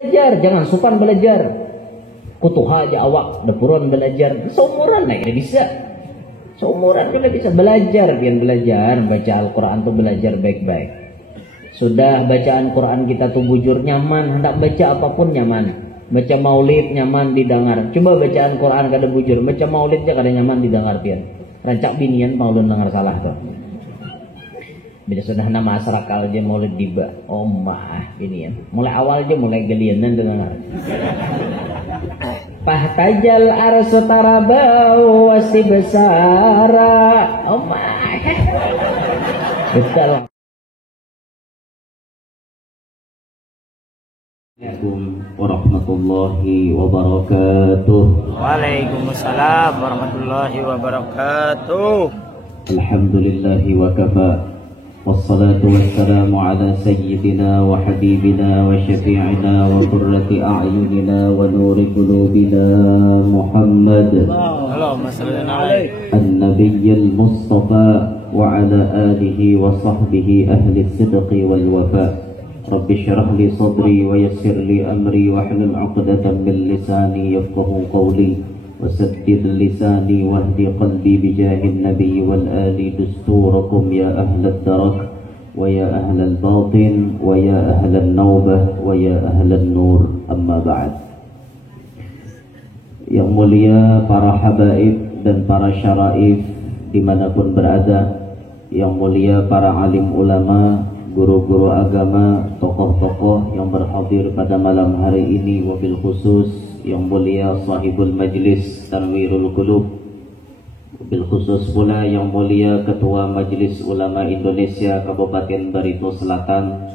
Belajar, jangan supan belajar. Kutuha aja awak, depuron belajar. Seumuran lah ya bisa. Seumuran juga bisa belajar, biar belajar baca Al-Quran tuh belajar baik-baik. Sudah bacaan Quran kita tuh bujur nyaman, hendak baca apapun nyaman. Baca maulid nyaman didengar. Coba bacaan Quran kada bujur, baca maulidnya kada nyaman didengar pian. Rancak binian maulun dengar salah tuh. Bila sudah nama asrakal aja maulid diba. Oh mah binian. Mulai awal aja mulai gelianan dengar. Pahtajal arsu tarabau wasibsara. Oh mah. Betul. Assalamualaikum warahmatullahi wabarakatuh. Waalaikumsalam warahmatullahi wabarakatuh. Alhamdulillahi wa kafa. Wassalatu wassalamu ala sayyidina wa habibina wa syafi'ina wa qurrati a'yunina wa nuri qulubina Muhammad Allahumma shalli alaihi an-nabiyyil mustafa wa ala alihi wa sahbihi ahli sidqi wal wafa. Rabbi syrah li sadri wa yassir li amri wa hlul 'uqdatam min lisani yafqahu qawli wa saddid lisani wahdi qalbi bijahin nabiy wal ali dusturakum ya ahlad darak wa ya ahlal batin wa ya ahlal nawbah wa ya ahlal nur amma ba'd. Yang mulia para habaib dan para syaraif dimanapun berada, yang mulia para alim ulama, guru-guru agama, tokoh-tokoh yang berhadir pada malam hari ini, wabil khusus yang mulia sahibul majlis Tanwirul Qulub, wabil khusus pula yang mulia Ketua Majelis Ulama Indonesia Kabupaten Barito Selatan,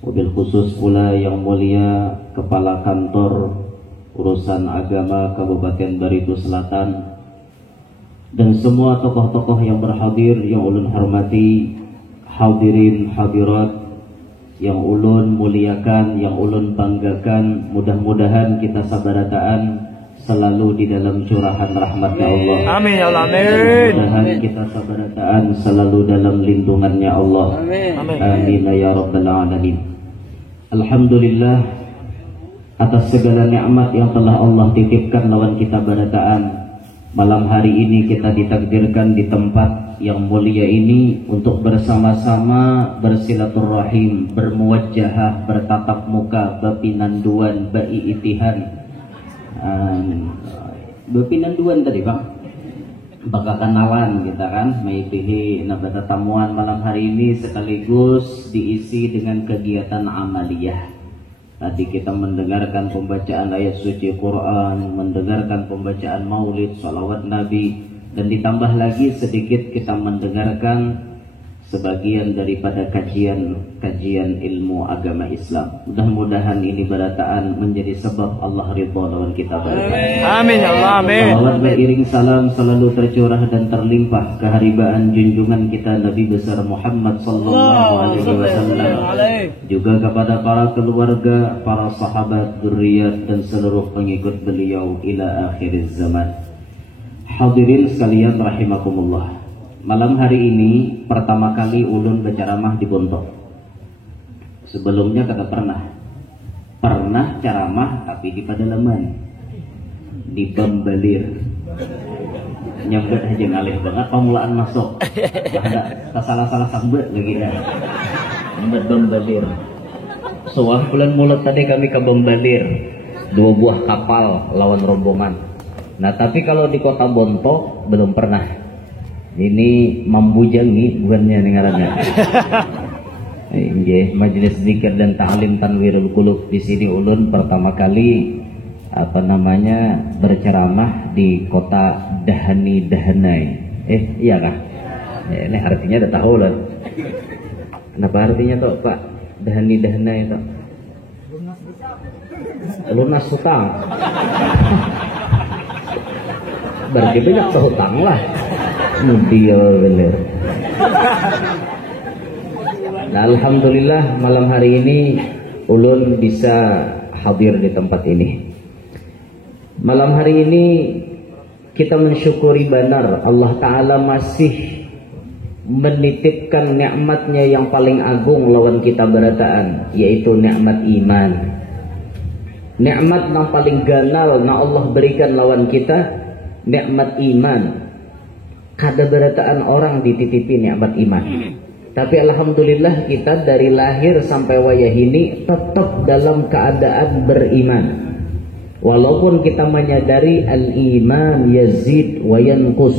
wabil khusus pula yang mulia Kepala Kantor Urusan Agama Kabupaten Barito Selatan, dan semua tokoh-tokoh yang berhadir yang ulun hormati, hadirin hadirat yang ulun muliakan, yang ulun banggakan. Mudah-mudahan kita sabarataan selalu di dalam curahan rahmat-Nya Allah. Amin ya Allah, amin. Mudah-mudahan kita sabarataan selalu dalam lindungannya Allah. Amin. Amin ya rabbal alamin. Alhamdulillah atas segala nikmat yang telah Allah titipkan lawan kita barataan. Malam hari ini kita ditakdirkan di tempat yang mulia ini untuk bersama-sama bersilaturahim, bermuwajjahah, bertatap muka, bapinanduan, baiitihan. Bapinanduan tadi Bang, bakal kenalan kita kan, maitihi nabata tamuan malam hari ini sekaligus diisi dengan kegiatan amaliyah. Tadi kita mendengarkan pembacaan ayat suci Quran, mendengarkan pembacaan maulid, salawat Nabi, dan ditambah lagi sedikit kita mendengarkan sebagian daripada kajian ilmu agama Islam. Mudah-mudahan ini barataan menjadi sebab Allah ridha lawan kita barataan. Amin ya Allah, amin. Salawat beriring salam selalu tercurah dan terlimpah keharibaan junjungan kita Nabi besar Muhammad sallallahu alaihi wasallam, juga kepada para keluarga, para sahabat, dzurriyyat dan seluruh pengikut beliau ila akhir zaman. Hadirin sekalian rahimakumullah. Malam hari ini pertama kali ulun berceramah di Bontok. Sebelumnya kada pernah ceramah tapi di pedalaman, di Bambalir. Nyambet aja ngalih banget pemulaan masuk. Ada salah-salah sambet lagi kan. Nyambet Bambalir. Soal bulan mulut tadi kami ke Bambalir. 2 buah kapal lawan rombongan. Nah tapi kalau di kota Bontok belum pernah. Ini Mambujangi bukannya dengarannya. Nggih, majelis zikir dan ta'lim Tanwirul Qulub. Di sini ulun pertama kali berceramah di kota Dahani Dahanai. Iya kah? Ini artinya udah tahu lah. Kenapa artinya toh Pak? Dahani Dahanai toh? Lunas hutang. Berarti banyak hutang lah. Mobil bener. Nah, alhamdulillah malam hari ini ulun bisa hadir di tempat ini. Malam hari ini kita mensyukuri benar Allah Ta'ala masih menitipkan nikmatnya yang paling agung lawan kita berataan, yaitu nikmat iman. Nikmat yang paling ganal yang Allah berikan lawan kita, nikmat iman. Kada berataan orang dititipi nikmat iman. Tapi alhamdulillah kita dari lahir sampai wayah ini tetap dalam keadaan beriman. Walaupun kita menyadari al-iman yazid wa yanqus.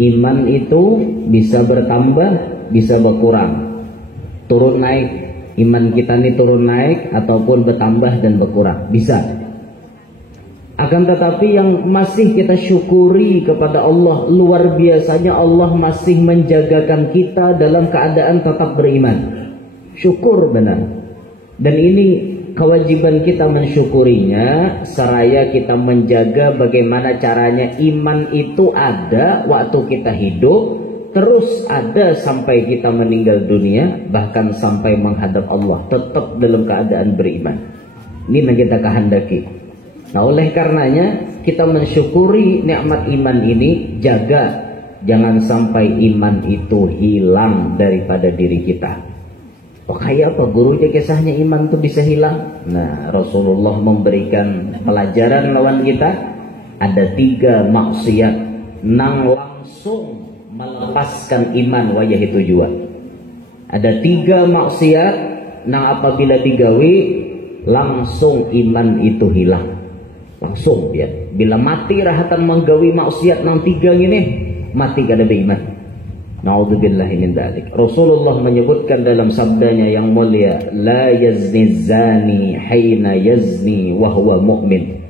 Iman itu bisa bertambah, bisa berkurang. Turun naik, iman kita ini turun naik ataupun bertambah dan berkurang, bisa. Akan tetapi yang masih kita syukuri kepada Allah, luar biasanya Allah masih menjagakan kita dalam keadaan tetap beriman. Syukur benar. Dan ini kewajiban kita mensyukurinya, seraya kita menjaga bagaimana caranya iman itu ada waktu kita hidup, terus ada sampai kita meninggal dunia, bahkan sampai menghadap Allah, tetap dalam keadaan beriman. Ini yang kita kehendaki. Nah, oleh karenanya kita mensyukuri nikmat iman ini, jaga jangan sampai iman itu hilang daripada diri kita. Oh, kayak apa gurunya kisahnya iman itu bisa hilang? Nah, Rasulullah memberikan pelajaran lawan kita. Ada 3 maksiat nang langsung melepaskan iman wajah itu juga. Ada 3 maksiat nang apabila digawi langsung iman itu hilang. Langsung ya. Bila mati rahatan menggawi maksiat nang 3 ini, mati kada beriman. Naudzubillahi min dzalik. Rasulullah menyebutkan dalam sabdanya yang mulia, la yazni zani hina yazni wa huwa mu'min.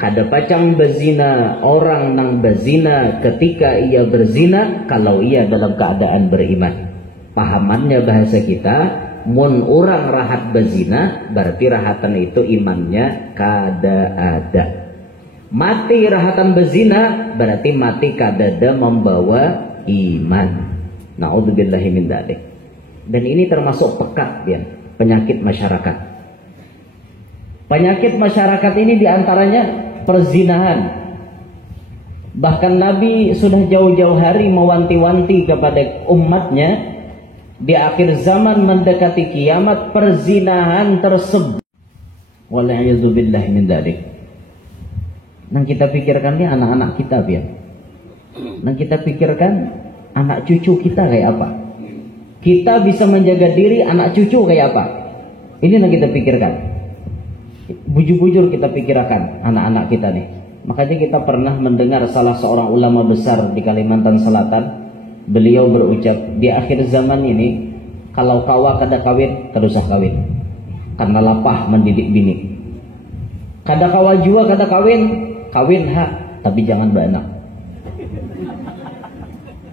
Kada pacang bezina orang nang bezina ketika ia berzina kalau ia dalam keadaan beriman. Pahamannya bahasa kita, mun orang rahat bezina berarti rahatan itu imannya kada ada. Mati rahatan bezina berarti mati kada ada membawa iman. Naudzubillahi min dzalik. Dan ini termasuk pekat ya, penyakit masyarakat. Penyakit masyarakat ini diantaranya perzinahan. Bahkan Nabi sudah jauh-jauh hari mewanti-wanti kepada umatnya, di akhir zaman mendekati kiamat perzinahan tersebut. Wala'iyadzubillahi min dzalik. Yang kita pikirkan ini anak-anak kita ya. Yang kita pikirkan anak cucu kita kayak apa. Kita bisa menjaga diri, anak cucu kayak apa. Ini yang kita pikirkan. Bujur-bujur kita pikirkan anak-anak kita nih. Makanya kita pernah mendengar salah seorang ulama besar di Kalimantan Selatan. Beliau berucap, di akhir zaman ini kalau kawa kada kawin, kada usah kawin. Karena lapah mendidik bini. Kada kawa jua kada kawin, kawin hak, tapi jangan beranak.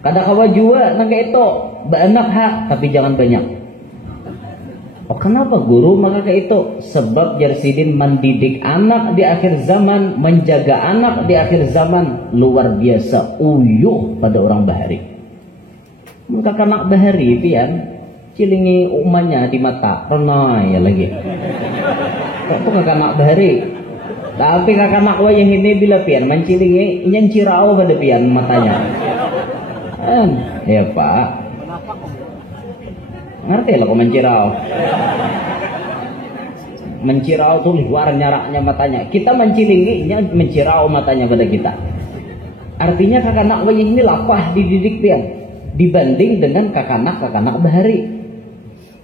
Kada kawa jua nangka itu beranak hak, tapi jangan banyak. Oh, kenapa guru? Maka kayak itu sebab Jarsidin mendidik anak di akhir zaman, menjaga anak di akhir zaman luar biasa uyuh pada orang bahari. Maka kanak bahari pian cilingi umanya di mata renai ya lagi. Kok kanak bahari? Tapi kanak wayah ini bila pian mencilingi nyen cirau pada pian matanya. Ya Pak. Ngerti lah kok mencirau. Mencirau tuh luar nyaraknya matanya. Kita mencilinginya mencirau matanya pada kita. Artinya kakanak wayah ini lapah dididik pian dibanding dengan kakanak bahari.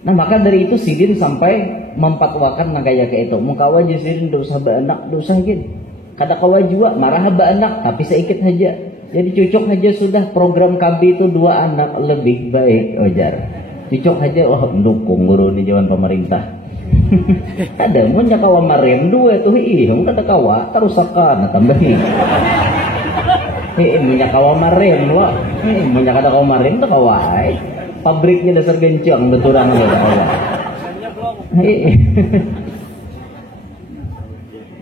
Nah maka dari itu Sidin sampai mempatwakan kayak itu. Mukawa Sidin dosa beranak dosa gini. Kada kawa jua marah beranak tapi sedikit saja. Jadi cocok aja sudah program KB itu 2 anak lebih baik ojar. Cocok aja dukung guru di jalan pemerintah. Ada mun kawa marem 2 tuh kada kawa tarusakan tambahin. Minyak kawa marem lo, minyak kada kawa marem tuh kawai. Pabriknya dasar gencang betulan lo kawa.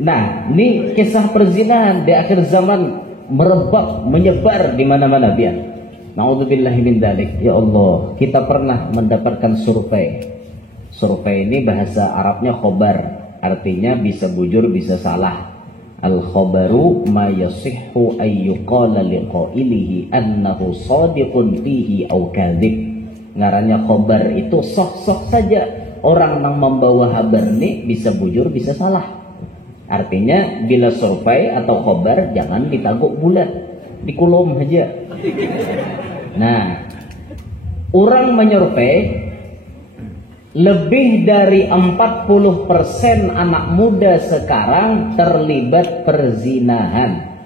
Nah, ini kisah perzinahan di akhir zaman merebak, menyebar di mana-mana biar. Naudzubillahi min dzalik. Ya Allah, kita pernah mendapatkan survei. Survei ini bahasa Arabnya khobar, artinya bisa bujur, bisa salah. Al-khabaru ma yasihhu ayyuqala liqailihi annahu shadiqun fihi aw kadzib. Ngarannya khobar itu sok-sok saja orang yang membawa kabar ini bisa bujur bisa salah. Artinya bila survei atau khobar jangan ditaguk bulat, dikulum aja. Nah, orang menyurvei lebih dari 40% anak muda sekarang terlibat perzinahan.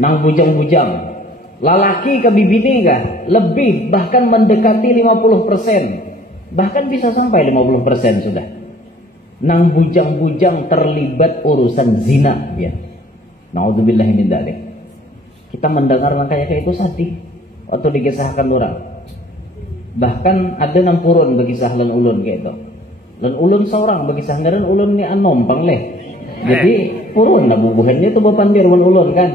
Nang bujang-bujang, lalaki ke bibini kah? Lebih, bahkan mendekati 50%. Bahkan bisa sampai 50% sudah. Nang bujang-bujang terlibat urusan zina, ya. Naudzubillahi min dzalik. Kita mendengar kayak itu sedih waktu dikisahkan orang. Bahkan ada nang purun berkisah lan ulun kayak itu. Lan ulun seorang berkisah ngaran ulun ni anompang leh. Jadi purun lah bubuhannya tuh bapandir wan ulun kan.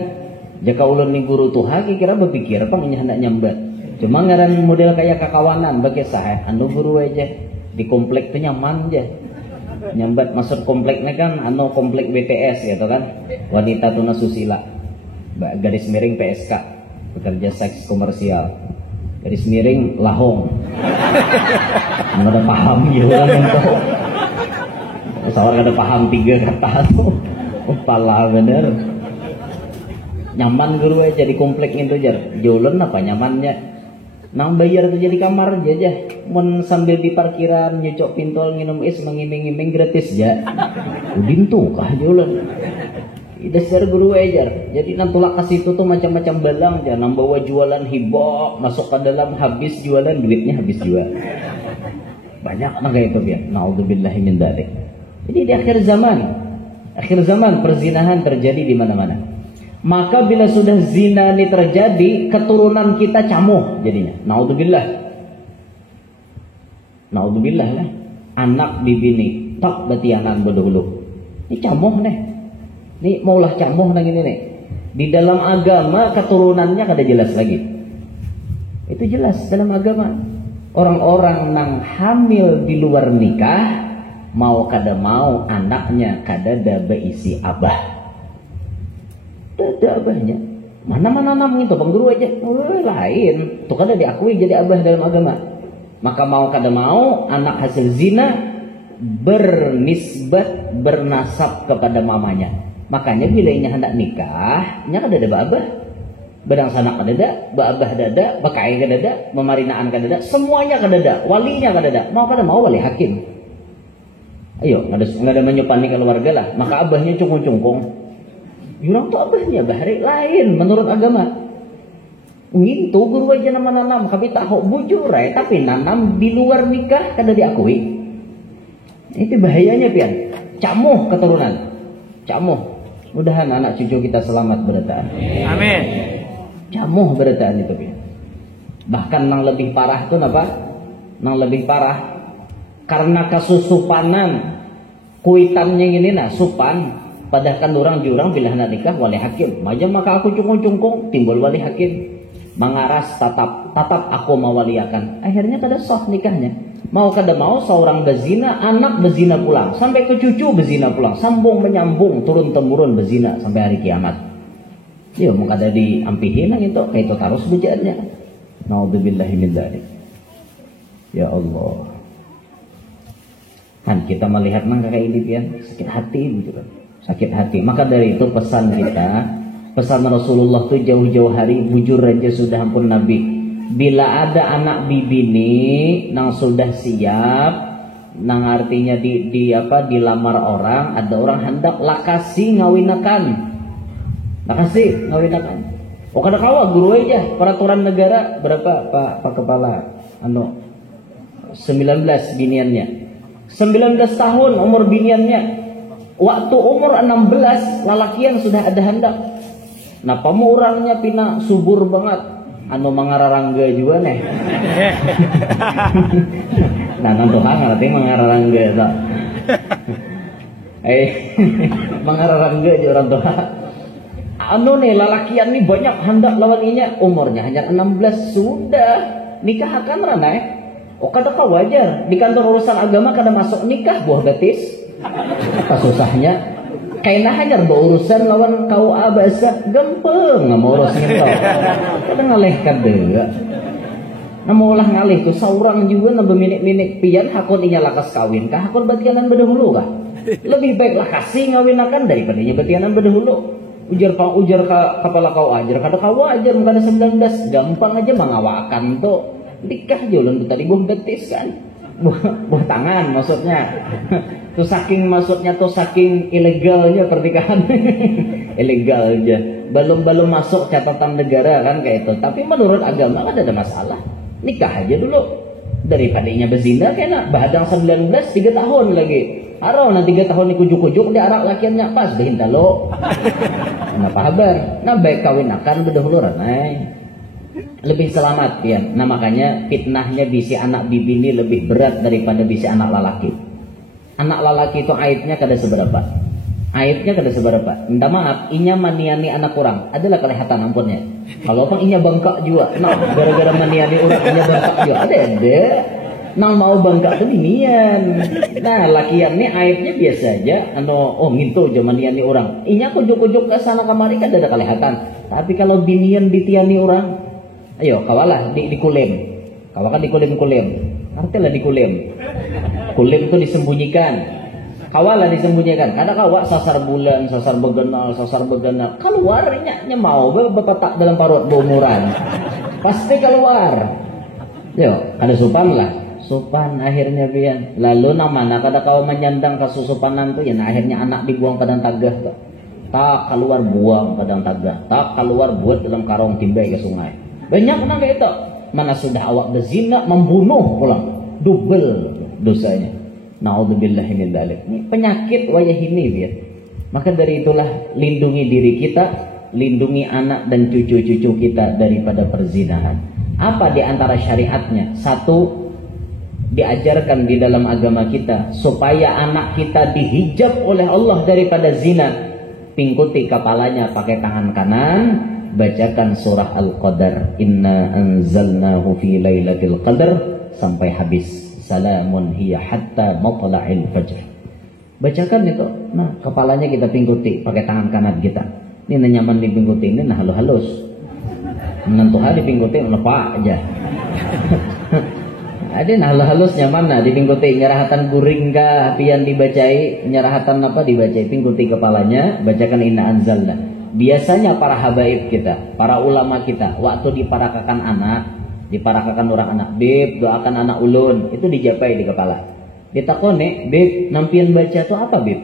Jika ulun ni guru tuha kira berpikir pang nya hendak nyambat. Cuma ngaran model kayak kakawanan berkisah anu guru aja di komplek tuh nyaman aja. Nyambat masuk kompleknya kan anu komplek BTS gitu kan, wanita tuna susila, garis miring PSK, bekerja seks komersial, garis miring lahong. Nggak ada paham gitu kan itu, seorang ada paham 3 kata tuh, pala bener. Nyaman guru aja di komplek itu jar, jualan apa nyamannya? Nang bayar tuh jadi kamar aja, mun sambil di parkiran nyucok pintol nginum es mengiming-iming gratis ya. Udin tuh kah jualan. Dasar guru ajar. Jadi nang tulak kasih itu tuh macam-macam balang aja, nang bawa jualan hibok masuk ke dalam habis jualan duitnya habis jual. Banyak nang kayak itu ya. Naudzubillahi min dzalik. Jadi di akhir zaman perzinahan terjadi di mana-mana. Maka bila sudah zina ini terjadi, keturunan kita camuh jadinya. Naudzubillah lah. Anak bibini tak betianan bodoh-bodoh. Ini camuh nih. Ini maulah camuh nang ini nih. Di dalam agama keturunannya kada jelas lagi. Itu jelas dalam agama. Orang-orang nang hamil di luar nikah mau kada mau anaknya kada ada beisi abah. Ada abahnya. Mana nam itu pengguru aja. Lain. Itu kada diakui jadi abah dalam agama. Maka mau kada mau anak hasil zina bernisbat bernasab kepada mamanya. Makanya bila inya hendak nikah, nya kada ada abah. Badang sanak kada ada, abah kada ada, bakai kada ada, memarinaan kada ada, semuanya kada ada, walinya kada ada. Mau kada mau wali hakim. Ayo, nggak ada menyupani keluarga lah. Maka abahnya cungkung-cungkung. Yurang tuh abahnya bahari lain menurut agama. Ngintu guru aja nama nanam kami tahu bujur tapi nanam di luar nikah kada diakui. Itu bahayanya pian. Camuh keturunan. Camuh. Mudahan anak cucu kita selamat berataan. Amin. Camuh berataan itu pian. Bahkan nang lebih parah tuh apa? Nang lebih parah karena kasusupanan kuitannya ini nah supan. Padahal orang jurang bila hendak nikah wali hakim. Majam maka aku cungkung-cungkung timbul wali hakim. Mengaras tatap aku mawaliakan. Akhirnya kada sah nikahnya. Mau kada mau seorang bezina, anak bezina pulang, sampai ke cucu bezina pulang, sambung menyambung turun temurun bezina sampai hari kiamat. Ya mau kada diampihin itu kayak itu terus bejaannya. Naudzubillahi min dzalik. Ya Allah. Kan kita melihat nang kayak ini pian sakit hati gitu kan. Sakit hati. Maka dari itu pesan kita, pesan Rasulullah tuh jauh-jauh hari bujur aja sudah ampun Nabi. Bila ada anak bibini nang sudah siap, nang artinya dilamar orang, ada orang hendak lakasi ngawinakan. Lakasi ngawinakan. Oh kada kawa guru aja peraturan negara berapa Pak Kepala 19 biniannya. 19 tahun umur biniannya. Waktu umur 16 lalakian sudah ada hendak. Nah pemurangnya pina subur banget. Anu mangararangga juga nih. Nah nanti ngerti mangararangga tak. Mangararangga juga orang tua. Anu nih lalakian nih banyak hendak lawan inya. Umurnya hanya 16 sudah nikah akan ranai. Oh kada wajar di kantor urusan agama kada masuk nikah buah betis. Apa susahnya? Kayaknya hajar berurusan lawan KUA bahasa gampang nggak mau urus gitu. Kadang ngalih kada. Nah mau ulah ngalih tuh seorang juga nambah minik-minik pian hakun inya lakas kawin kah hakun batianan berdahulu kah? Lebih baiklah kasih ngawinakan daripada betianan berdahulu. Ujar kepala kau ajar, kata kau ajar muka 19, gampang aja mengawakan tuh. Nikah jualan tadi buah betis kan, buah tangan maksudnya. Tuh saking maksudnya tuh saking ilegalnya pernikahan. Ilegal aja. Belum masuk catatan negara kan kayak itu. Tapi menurut agama kan ada masalah. Nikah aja dulu. Daripadanya berzina kena bahadang 19 3 tahun lagi. Arau na 3 tahun ni kujuk-kujuk di arak lakiannya pas behinta lo. Kenapa kabar? Nah baik kawin akan berdahulu ranai. Lebih selamat ya. Nah makanya fitnahnya bisi anak bibi ini lebih berat daripada bisi anak lalaki. Anak lalaki itu aibnya kada seberapa. Aibnya kada seberapa. Minta maaf, inya maniani anak kurang. Adalah kelihatan ampunnya. Kalau apa inya bangkak juga. Nah, gara-gara maniani orang inya bangkak juga. Ada. Nang mau bangkak tuh binian. Nah, lakian nih aibnya biasa aja. Gitu aja maniani orang. Inya kujuk-kujuk ke sana kemari kan ada kelihatan. Tapi kalau binian ditiani orang, ayo kawalah dikulem. Kawakan dikulem-kulem. Artilah dikulem. Kulem itu disembunyikan. Kawalah disembunyikan. Kadang kawak sasar bulan, sasar begenal. Keluarnya mau berpetak dalam parut bomuran. Pasti keluar. Yo, kada supan lah. Supan akhirnya pian. Lalu namanya kada kau menyandang kasusupanan tuh ya akhirnya anak dibuang padang tagah tuh. Tak keluar buang padang tagah. Tak keluar buat dalam karung timbai ke sungai. Banyak orang kayak itu. Mana sudah awak berzina membunuh pulang. Double dosanya. Na'udzubillahi min dzalik. Ini penyakit wayah ini biar. Maka dari itulah lindungi diri kita, lindungi anak dan cucu-cucu kita daripada perzinahan. Apa di antara syariatnya? Satu, diajarkan di dalam agama kita supaya anak kita dihijab oleh Allah daripada zina. Pingkuti kepalanya pakai tangan kanan, bacakan surah Al-Qadar. Inna anzalnahu fi lailatul qadar sampai habis. Salamun hiya hatta matla'il fajr. Bacakan itu. Nah, kepalanya kita pingkuti pakai tangan kanan kita. Ini nyaman dipingkuti ini nah halus. Menentu hari dipingkuti lepak aja. Ada nah halus nyaman nah dipingkuti nyerahatan guring kah pian dibacai nyerahatan apa dibacai pingkuti kepalanya bacakan inna anzalna. Biasanya para habaib kita, para ulama kita waktu diparakakan anak diparakakan orang anak, beb doakan anak ulun, itu dijapai di kepala. Ditakone, beb nampian baca itu apa beb?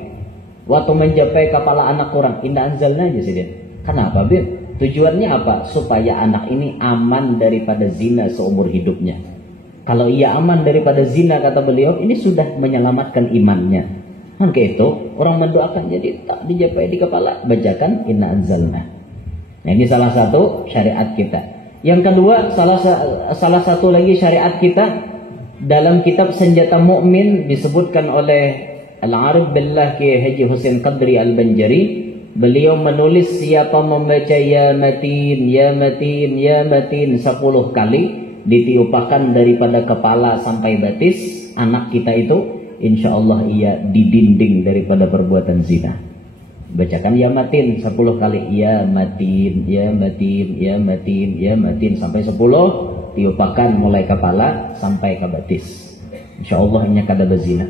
Waktu menjapai kepala anak orang, indah anzalna aja sih dia. Kenapa beb? Tujuannya apa? Supaya anak ini aman daripada zina seumur hidupnya. Kalau ia aman daripada zina kata beliau, ini sudah menyelamatkan imannya. Maka itu orang mendoakan jadi tak dijapai di kepala, bacakan inna anzalna. Nah ini salah satu syariat kita. Yang kedua, salah satu lagi syariat kita dalam kitab Senjata Mukmin disebutkan oleh Al-Arif Billah Kiai Haji Husain Qadri Al-Banjari. Beliau menulis siapa membaca ya matin, ya matin, ya matin 10 kali ditiupakan daripada kepala sampai batis anak kita itu, insya Allah ia didinding daripada perbuatan zina. Bacakan ya matin 10 kali, ya matin, ya matin, ya matin, ya matin sampai 10, tiupakan mulai kepala sampai ke batis. Insya Allah inya kada berzina.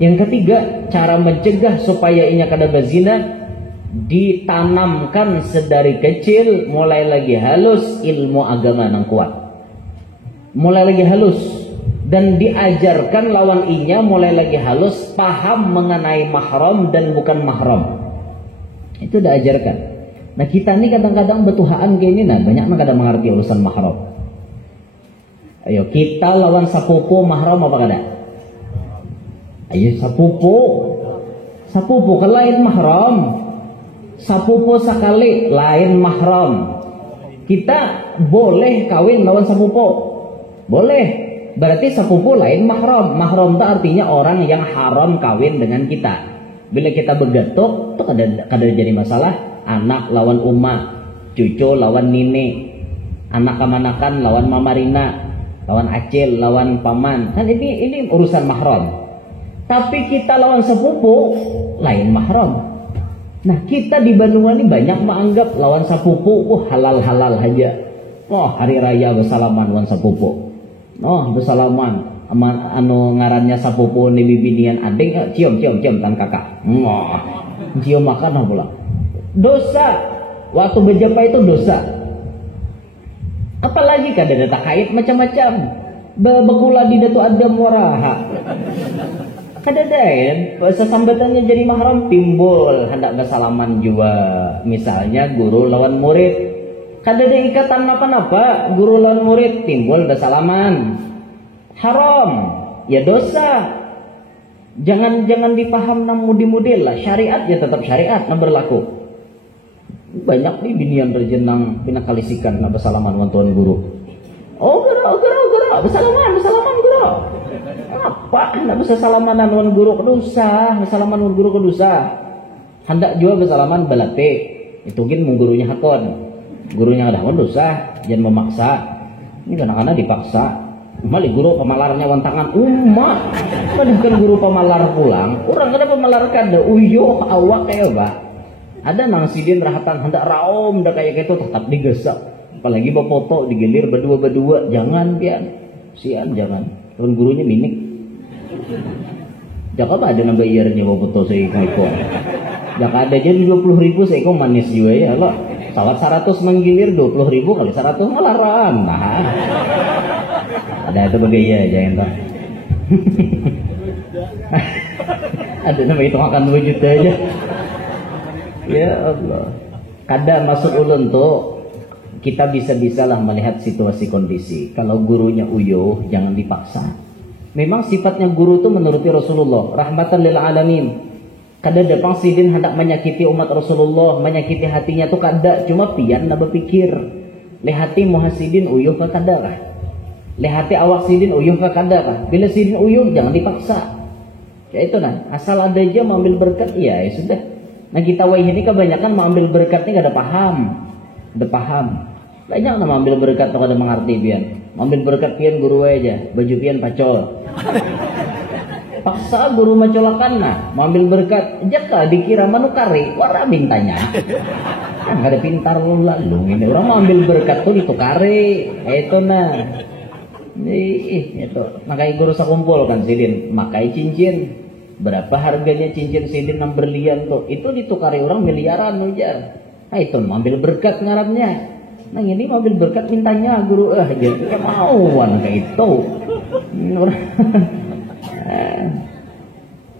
Yang ketiga, cara mencegah supaya inya kada berzina, ditanamkan sedari kecil mulai lagi halus ilmu agama nang kuat. Mulai lagi halus dan diajarkan lawan inya mulai lagi halus paham mengenai mahram dan bukan mahram. Itu diajarkan. Nah kita ini kadang-kadang betuhaan kayak ini, nah banyak orang kadang mengerti urusan mahram. Ayo kita lawan sapupu mahram apa kada? Ayo sapupu ke lain mahram. Sapupu sekali lain mahram. Kita boleh kawin lawan sapupu, boleh. Berarti sapupu lain mahram. Mahram itu artinya orang yang haram kawin dengan kita. Bila kita begatuk, itu kada jadi masalah. Anak lawan uma, cucu lawan nini, anak kamanakan lawan mamarina, lawan acil, lawan paman. Kan ini urusan mahram. Tapi kita lawan sepupu, lain mahram. Nah kita di Bandung ini banyak menganggap lawan sepupu, halal-halal aja. Oh hari raya bersalaman lawan sepupu. Oh bersalaman. anu ngarannya sapupu ni bibinian adeng cium tan kakak. Cium makan pula. Dosa. Waktu berjumpa itu dosa. Apalagi kada data kait macam-macam. Bekula di datu adam waraha. Kada daen sesambatannya jadi mahram timbul hendak bersalaman juga. Misalnya guru lawan murid. Kada ada ikatan apa-apa, guru lawan murid timbul bersalaman. Haram, ya dosa. Jangan dipaham nam mudi-mudi lah. Syariat ya tetap syariat nam berlaku. Banyak nih binian berjenang pinakalisikan nak bersalaman wan tuan guru. Oh gara, bersalaman guru. Apa hendak bersalaman wan guru kedosa, bersalaman wan guru kedosa. Hendak juga bersalaman balate. Itu gin mung gurunya hakon. Gurunya ada dosa, jangan memaksa. Ini kadang-kadang dipaksa. Mali guru pemalarnya wantangan umat. Kadang guru pemalar pulang, orang kada pemalar kada uyuh awak kayak ba. Ada nang sidin rahatan hendak raom dah kayak gitu tetap digesak. Apalagi bawa foto digilir berdua-berdua, jangan pian. Sian jangan. Tuan gurunya minik. Jaka ada nang bayarnya bawa foto saya iko. Jaka ada jadi 20.000 saya iko manis juga ya lo. Sawat 100 menggilir 20.000 kali 100 ngelaran. Nah. Ada itu begaya aja ento. Ada nama itu makan 2 juta aja. Ya Allah. Kadang maksud ulun tuh kita bisa-bisalah melihat situasi kondisi. Kalau gurunya uyuh jangan dipaksa. Memang sifatnya guru itu menuruti Rasulullah, rahmatan lil alamin. Kada dapang sidin hendak menyakiti umat Rasulullah, menyakiti hatinya tuh kada, cuma pian nak berpikir. Le hati muhasidin uyuh ka kada kah? Le hati awak sidin uyuh ka kada kah? Bila sidin uyuh jangan dipaksa. Ya itu nah, asal ada aja mengambil berkat ya sudah. Nah kita wah ini kebanyakan mengambil berkatnya gak ada paham. Ada paham. Banyak nak mengambil berkat tuh kada mengerti pian. Mengambil berkat pian guru aja, baju pian pacol. Paksa guru macolakan nah, mengambil berkat jaka dikira manukari, wara mintanya. Kan gak ada pintar lalu ini orang mengambil berkat tuh ditukari. Itu nah. Itu makai guru sakumpul kan sidin, makai cincin. Berapa harganya cincin sidin 6 berlian tuh? Itu ditukari orang miliaran ujar. Nah itu mengambil berkat ngarapnya. Nah ini mengambil berkat mintanya guru gitu kemauan kayak itu.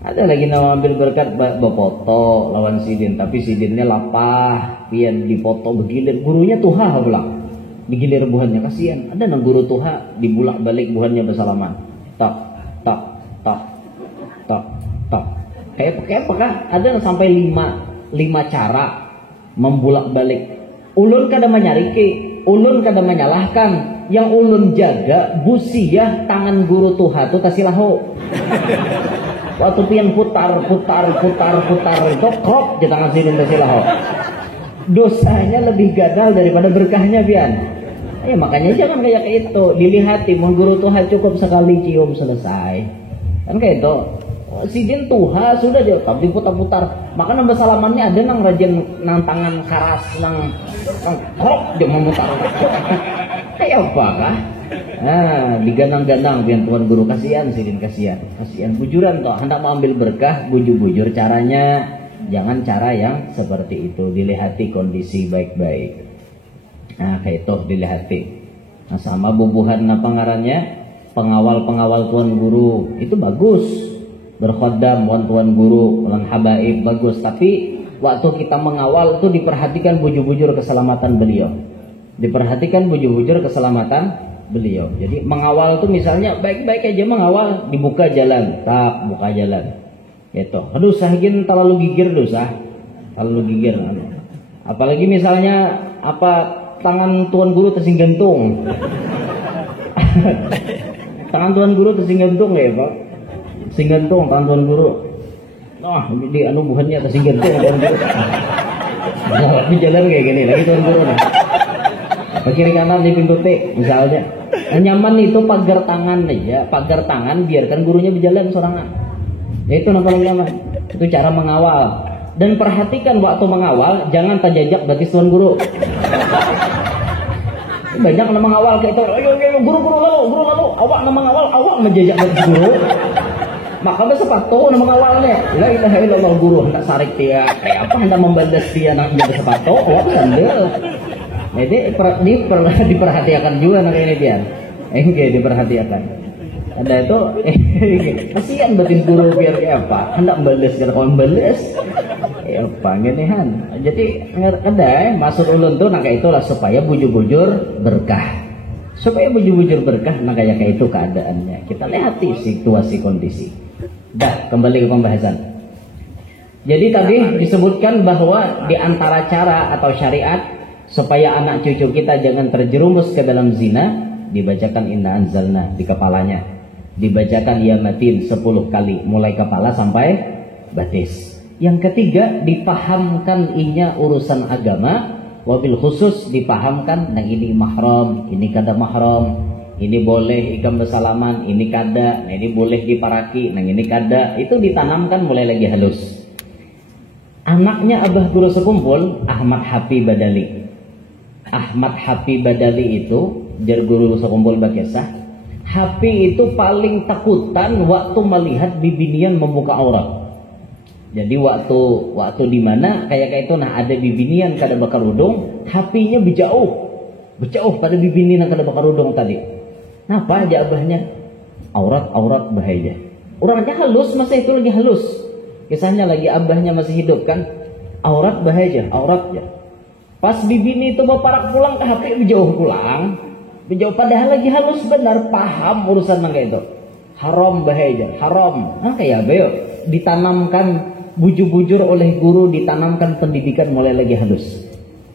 Ada lagi nama ambil berkat foto lawan sidin, tapi sidinnya lapah, pian dipoto begilir, gurunya tuha pulang, digilir buhannya kasihan. Ada nang guru tuha dibulak balik buhannya bersalaman, tak. Kayak apakah ada sampai 5 cara membulak balik. Ulun kada menyariki, ulun kada menyalahkan. Yang ulun jaga busiah tangan guru tuha tu tasilahu. Waktu pian putar itu krop di tangan sidin tasilahu. Dosanya lebih gagal daripada berkahnya pian. Makanya jangan kayak itu. Dilihati mun guru tuha cukup sekali cium selesai. Kan kayak itu. Sidin tuha sudah jauh tapi putar-putar. Maka nambah salamannya ada nang rajin nang tangan keras nang krop dia memutar. Kayak apa kah? Nah, diganang-ganang biar tuan guru kasihan sidin kasihan bujuran toh hendak mengambil berkah bujur-bujur caranya, jangan cara yang seperti itu. Dilihati kondisi baik-baik. Nah, kayak itu dilihati. Nah, sama bubuhan apa ngarannya? Pengawal tuan guru itu bagus. Berkhodam tuan guru, ulang habaib bagus, tapi waktu kita mengawal itu diperhatikan bujur-bujur keselamatan beliau. Diperhatikan bujur-bujur keselamatan beliau. Jadi mengawal itu misalnya baik-baik aja mengawal, dibuka jalan, tak buka jalan. Gitu. Aduh, sahin terlalu gigir dosa. Terlalu gigir. Apalagi misalnya tangan tuan guru tersinggantung. Tangan tuan guru tersinggantung ya, Pak. Singgantung tangan tuan guru. Di buhannya tersinggantung tuan guru. Nah, di jalan kayak gini lagi tuan guru. Kiri kanan di pintu T misalnya. Nyaman itu pagar tangan aja, pagar tangan biarkan gurunya berjalan sorangan. Itu namanya nyaman. Itu cara mengawal. Dan perhatikan waktu mengawal jangan terjajak bagi tuan guru. Banyak nama awal kayak itu. Ayo guru lalu. Awak nama awal, awak menjejak guru. Maka sepatu nama awalnya. La ilaha illallah guru hendak sarik dia. Kayak apa hendak membalas dia nak jadi sepatu? Awak sandal. Jadi diperhatikan juga nak ini dia. Diperhatikan. Ada itu kasihan batin guru biar kayak apa? Hendak membalas kalau kau membalas. Apa genehan. Jadi ada maksud ulun tuh nak itulah supaya bujur-bujur berkah. Supaya bujur-bujur berkah nak kayak itu keadaannya. Kita lihat situasi kondisi. Dah kembali ke pembahasan. Jadi tadi disebutkan bahwa di antara cara atau syariat supaya anak cucu kita jangan terjerumus ke dalam zina, dibacakan inna anzalna di kepalanya, dibacakan ya matin 10 kali mulai kepala sampai batis. Yang ketiga dipahamkan inya urusan agama, wabil khusus dipahamkan nah ini mahram, ini kada mahram. Ini boleh ikam bersalaman, ini kada, nah ini boleh diparaki, nah ini kada. Itu ditanamkan mulai lagi halus. Anaknya Abah Guru Sekumpul, Ahmad Hafi Badali. Ahmad Hafi Badali itu, jar Guru Sekumpul Bakesah, Hafi itu paling takutan waktu melihat bibinian membuka aurat. Jadi waktu di mana kayak itu nah ada bibinian kada bakar udung, Hafinya berjauh pada bibinian kada bakar udung tadi. Apa aja abahnya? Aurat bahaya. Orangnya halus, masa itu lagi halus. Kisahnya lagi abahnya masih hidup kan. Aurat bahaya, auratnya. Pas bibini itu bapak pulang ke HP berjauh pulang. Berjauh padahal lagi halus benar, paham urusan kayak itu. Haram bahaya, haram. Nah kayak apa yuk? Ditanamkan bujur-bujur oleh guru, ditanamkan pendidikan mulai lagi halus.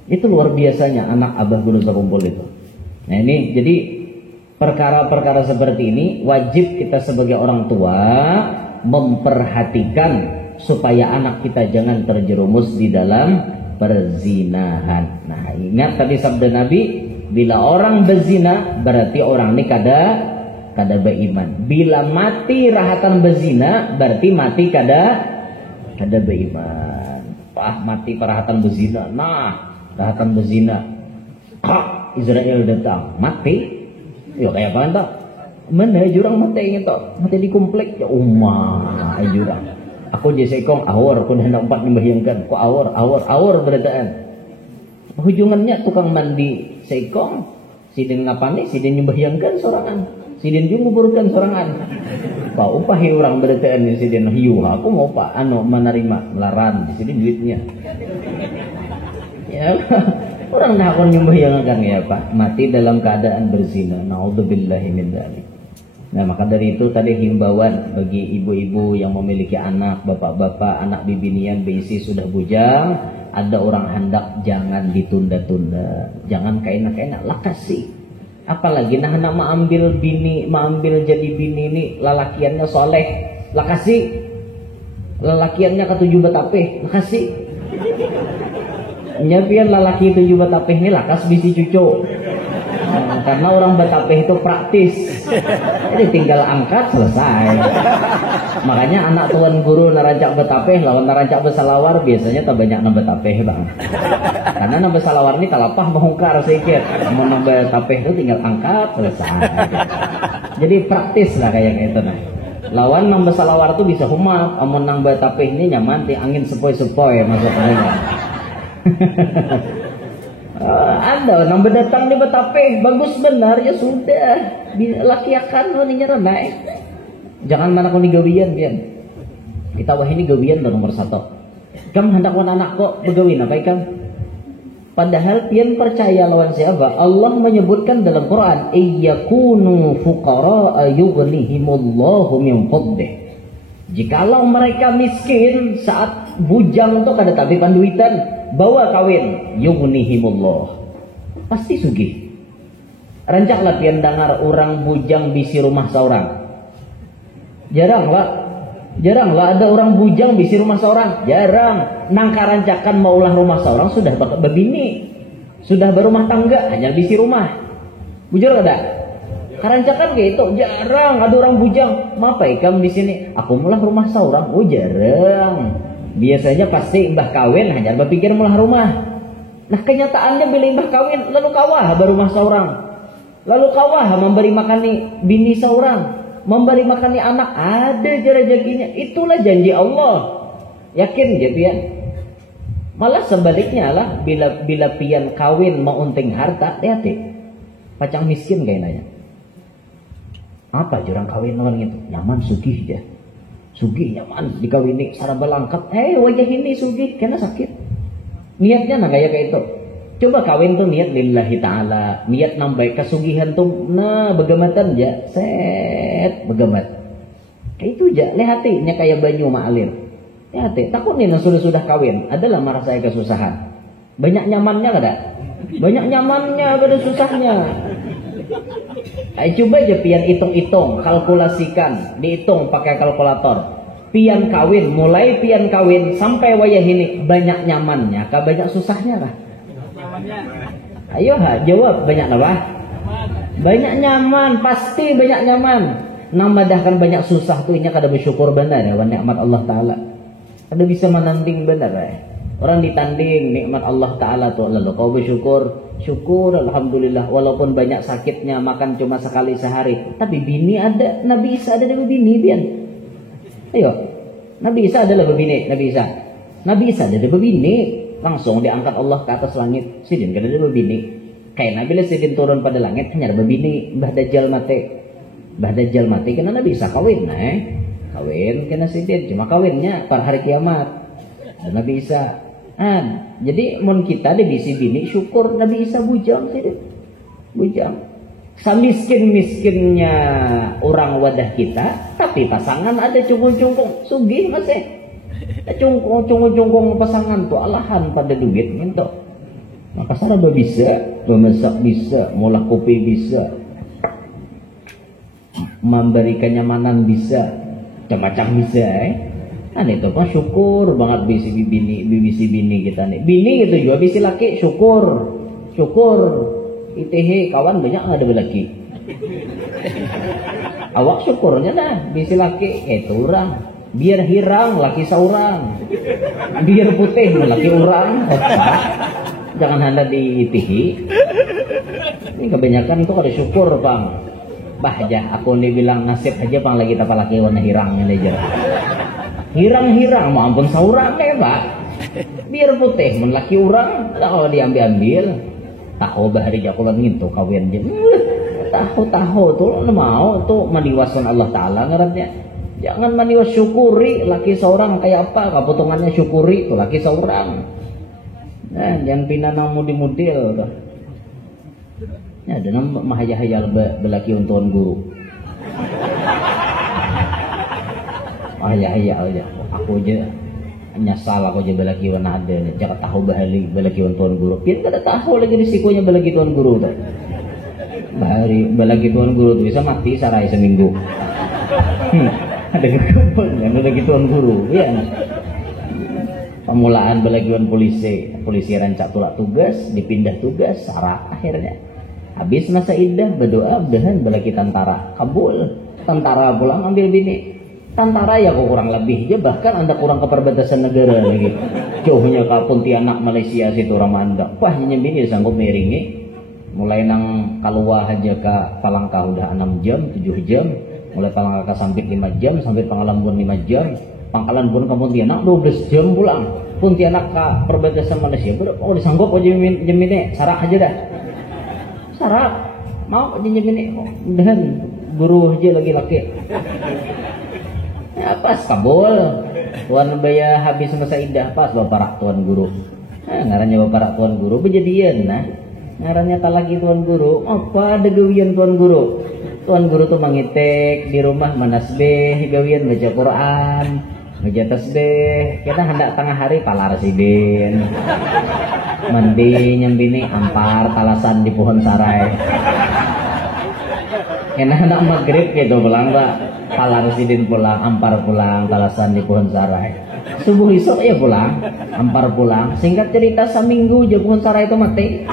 Itu luar biasanya anak Abah Guru Sekumpul itu. Nah ini jadi perkara-perkara seperti ini wajib kita sebagai orang tua memperhatikan supaya anak kita jangan terjerumus di dalam perzinahan. Nah, ingat tadi sabda Nabi, bila orang berzina berarti orang ini kada beriman. Bila mati rahatan berzina berarti mati kada beriman. Mati perahatan berzina. Nah, rahatan berzina. Israel datang, mati. Yo kayak apa entah? Mana jurang mati gitu, mati di komplek ya umah jurang. Aku jadi sekong awor, aku hendak 4 membayangkan, ku awor berataan. Hujungannya tukang mandi sekong, sidin ngapani, sidin membayangkan sorangan, sidin dia nguburkan sorangan. Pak upahi orang berataan ni sidin hiu, aku mau pak menerima melaran, sidin duitnya. Ya. Orang dah akan membayangkan ya Pak, mati dalam keadaan berzina. Naudzubillahi min dzalik. Nah, maka dari itu tadi himbauan bagi ibu-ibu yang memiliki anak, bapak-bapak, anak bibinian berisi sudah bujang, ada orang hendak jangan ditunda-tunda. Jangan kainak-kainak lah kasih. Apalagi nah hendak mengambil jadi bini ini lalakiannya soleh, lah kasih. Lalakiannya ketujuh betapeh, lah kasih. Nyapian lalaki itu juga batapeh ini lakas bisi cucu. Karena orang batapeh itu praktis. Jadi tinggal angkat selesai. Makanya anak tuan guru narancak batapeh lawan narancak besalawar biasanya tak banyak nambah batapeh bang. Karena nambah salawar ini kalapah mengungkar sedikit. Mau nambah batapeh itu tinggal angkat selesai. Jadi praktis lah kayak gitu nah. Lawan nambah salawar itu bisa humat. Amun nambah batapeh ini nyaman, angin sepoi-sepoi masuknya. Anda nambah datang di Betape bagus benar ya sudah lakiakan lo nih naik. Jangan mana kau gawian pian. Kita wah ini gawian nomor 1. Kamu hendak anak kok begawin apa ikam? Padahal pian percaya lawan siapa? Allah menyebutkan dalam Quran iyyakunu fuqara yughnihimullahu min fadlih. Jikalau mereka miskin saat bujang tuh kada tapi panduitan bawa kawin yughnihimullah pasti sugih. Rancaklah pian dengar orang bujang bisi rumah seorang. Jarang lah ada orang bujang bisi rumah seorang. Jarang. Nangka rancakan maulah rumah seorang sudah berbini, sudah berumah tangga hanya bisi rumah. Bujur ada? Karancakan gitu jarang ada orang bujang. Mapa ikam di sini? Aku mulah rumah seorang. Oh jarang. Biasanya pasti mbah kawin hanya berpikir mulah rumah. Nah kenyataannya bila imbah kawin lalu kawah baru rumah seorang, lalu kawah memberi makani bini seorang, memberi makani anak, ada rezekinya. Itulah janji Allah. Yakin je pian. Malah sebaliknya lah bila pian kawin mau unting harta, hati pacang miskin kayaknya. Apa jurang kawin orang itu? Nyaman sugih je. Sugih nyaman dikawini saraba langkap. Wajah ini sugih kena sakit. Niatnya nah kayak itu. Coba kawin tuh niat lillahi ta'ala, niat nambah kesugihan tuh nah begematan aja, set begemat. Kayak itu aja, lihatinya kayak banyu ma'alir. Lihati, takut nih sudah kawin, adalah merasa kesusahan. Banyak nyamannya kada? Banyak nyamannya, ada susahnya. Ayo coba aja pian hitung-hitung, kalkulasikan, dihitung pakai kalkulator. Pian kawin, mulai pian kawin sampai wayah ini banyak nyamannya, kah banyak susahnya kah? Ayo jawab, banyak apa? Banyak nyaman, pasti banyak nyaman. Namadahkan banyak susah tuh inya kada bersyukur benar ya nikmat Allah Taala. Kada bisa menanding benar ya. Orang ditanding nikmat Allah Taala tuh lalu kau bersyukur, syukur alhamdulillah walaupun banyak sakitnya, makan cuma sekali sehari, tapi bini ada, Nabi Isa ada dari bini pian. Ayo, Nabi Isa adalah berbini, Nabi Isa ada berbini, langsung diangkat Allah ke atas langit. Sidin kada ada berbini. Kayak Nabi Sidin turun pada langit hanya ada berbini. Mbah Dajjal mati karena Nabi Isa kawin, kawin kena Sidin, cuma kawinnya per hari kiamat. Dan Nabi Isa, jadi mun kita dibisi bini syukur Nabi Isa bujang Sidin, bujang. Semiskin-miskinnya orang wadah kita, tapi pasangan ada cungkung-cungkung, sugih masih. Cungkung-cungkung pasangan tuh alahan pada duit gitu. Maka sana bisa, memasak bisa, molah kopi bisa, memberi kenyamanan bisa, macam-macam bisa. Itu kan syukur banget bisi bini kita nih. Bini gitu juga bisi laki syukur. ITH kawan banyak ada laki. Awak syukurnya dah bisi laki itu orang. Biar hirang laki seorang, biar putih laki orang. Jangan hendak di ITH. Ini kebanyakan itu ada syukur bang. Bah aja aku dibilang nasib aja bang lagi tapa laki warna hirangnya aja. Hirang mau ampun seorang pak. Biar putih laki orang tak kalau diambil. Tahu bahari jakulan gitu kawin je. Tahu tuh mau tuh madiwasan Allah Taala ngarannya. Jangan maniwas syukuri laki seorang kayak apa kepotongannya syukuri tuh laki seorang. Nah, jangan pinanang mudi-mudil tuh. Ya dan mahaya-hayal belaki untuan guru. Mahaya-hayal aja. Aku aja nyasal aku aja belaki warna ada nih. Jangan tahu bahali belaki tuan guru. Kita kada tahu lagi risikonya belaki tuan guru tuh. Bahari belaki tuan guru tuh bisa mati sarai seminggu. Ada kekuatan kan belaki tuan guru, ya. Pemulaan belagian polisi rancak tolak tugas, dipindah tugas, syarat akhirnya. Habis masa iddah berdoa mudahan belaki tentara kabul. Tentara pulang ambil bini. Tentara ya kok kurang lebih aja, bahkan anda kurang ke perbatasan negara lagi. Jauhnya ke Pontianak Malaysia situ Ramanda. Wah nyembini sanggup miringi. Mulai nang Kaluah aja ke Palangka udah 6 jam, 7 jam. Mulai Palangka ke Sampit 5 jam, sampai Pangalanbun 5 jam. Pangkalanbun ke Pontianak 12 jam pulang. Pontianak ke perbatasan Malaysia. Oh disanggup aja nyembini, sarak aja dah. Sarak, mau aja nyembini. Mudahan guru aja lagi-laki. Ya pas kabul tuan baya habis masa indah pas bapak tuan guru. Ngarannya bapak tuan guru berjadian nah. Ngarannya tak lagi tuan guru. Apa ada gawian tuan guru? Tuan guru tuh mangitek di rumah manasbeh, gawian baca Quran, baca tasbih. Kita hendak tengah hari palar sidin. Mandi nyembini ampar talasan di pohon sarai. Kena hendak maghrib gitu pulang pak. Palar sidin pulang, ampar pulang, talasan di pohon sarai. Subuh esok ya pulang, ampar pulang. Singkat cerita seminggu je pohon sarai itu mati.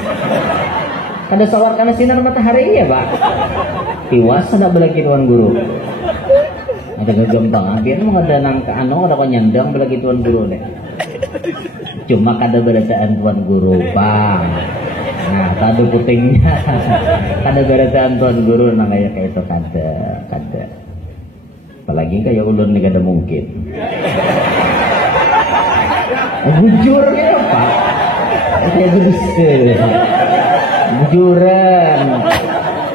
Kada sawar karena sinar matahari ya pak. Tiwas ada belaki tuan guru. Ada gampang. Biar mau ada nangka ada kau nyandang belaki tuan guru deh. Cuma kada berataan Tuan Guru, Bang. Nah, tadu putingnya. Kada berataan Tuan Guru nang kayak itu kada. Apalagi kayak ulun ni kada mungkin. Bujur ya, Pak. Saya bisa. Bujuran.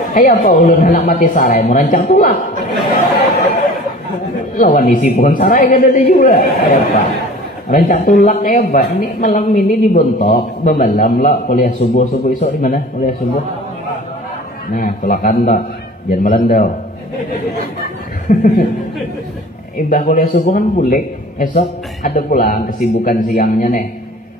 Kayak apa ulun anak mati sarai merancang tulak. Lawan isi pohon sarai kada ada juga. Kayak apa? Rancang tulak ya Pak. Ini malam ini dibontok, malam lah kuliah subuh esok di mana? Kuliah subuh. Nah, tulakan tak. Jangan melandau. Imbah kuliah subuh kan bulik, esok ada pulang kesibukan siangnya nih.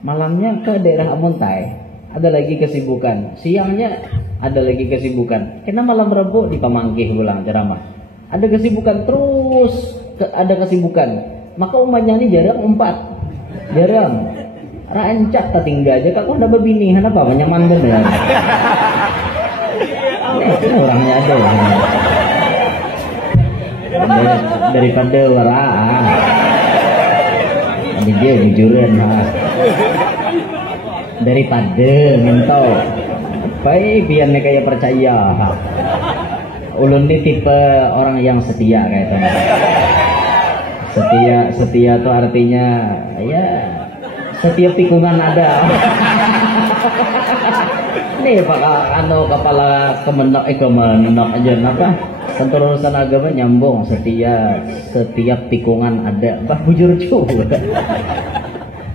Malamnya ke daerah Amuntai, ada lagi kesibukan. Siangnya ada lagi kesibukan. Karena malam Rabu di Pamangkih pulang ceramah. Ada kesibukan terus, ada kesibukan. Maka umatnya ini jarang jarang. Rancak tak tinggal aja kak udah bebinihan apa banyak mandor ya. Orangnya ada daripada waraan. Ada dia jujuran lah. Daripada mentau. Baik biarnya kayak percaya. Ulun ini tipe orang yang setia kayaknya. Setia tuh artinya ya setiap tikungan ada. Nih Pak kepala kemenok aja apa? Tentu urusan agama nyambung setiap tikungan ada. Bah bujur juga.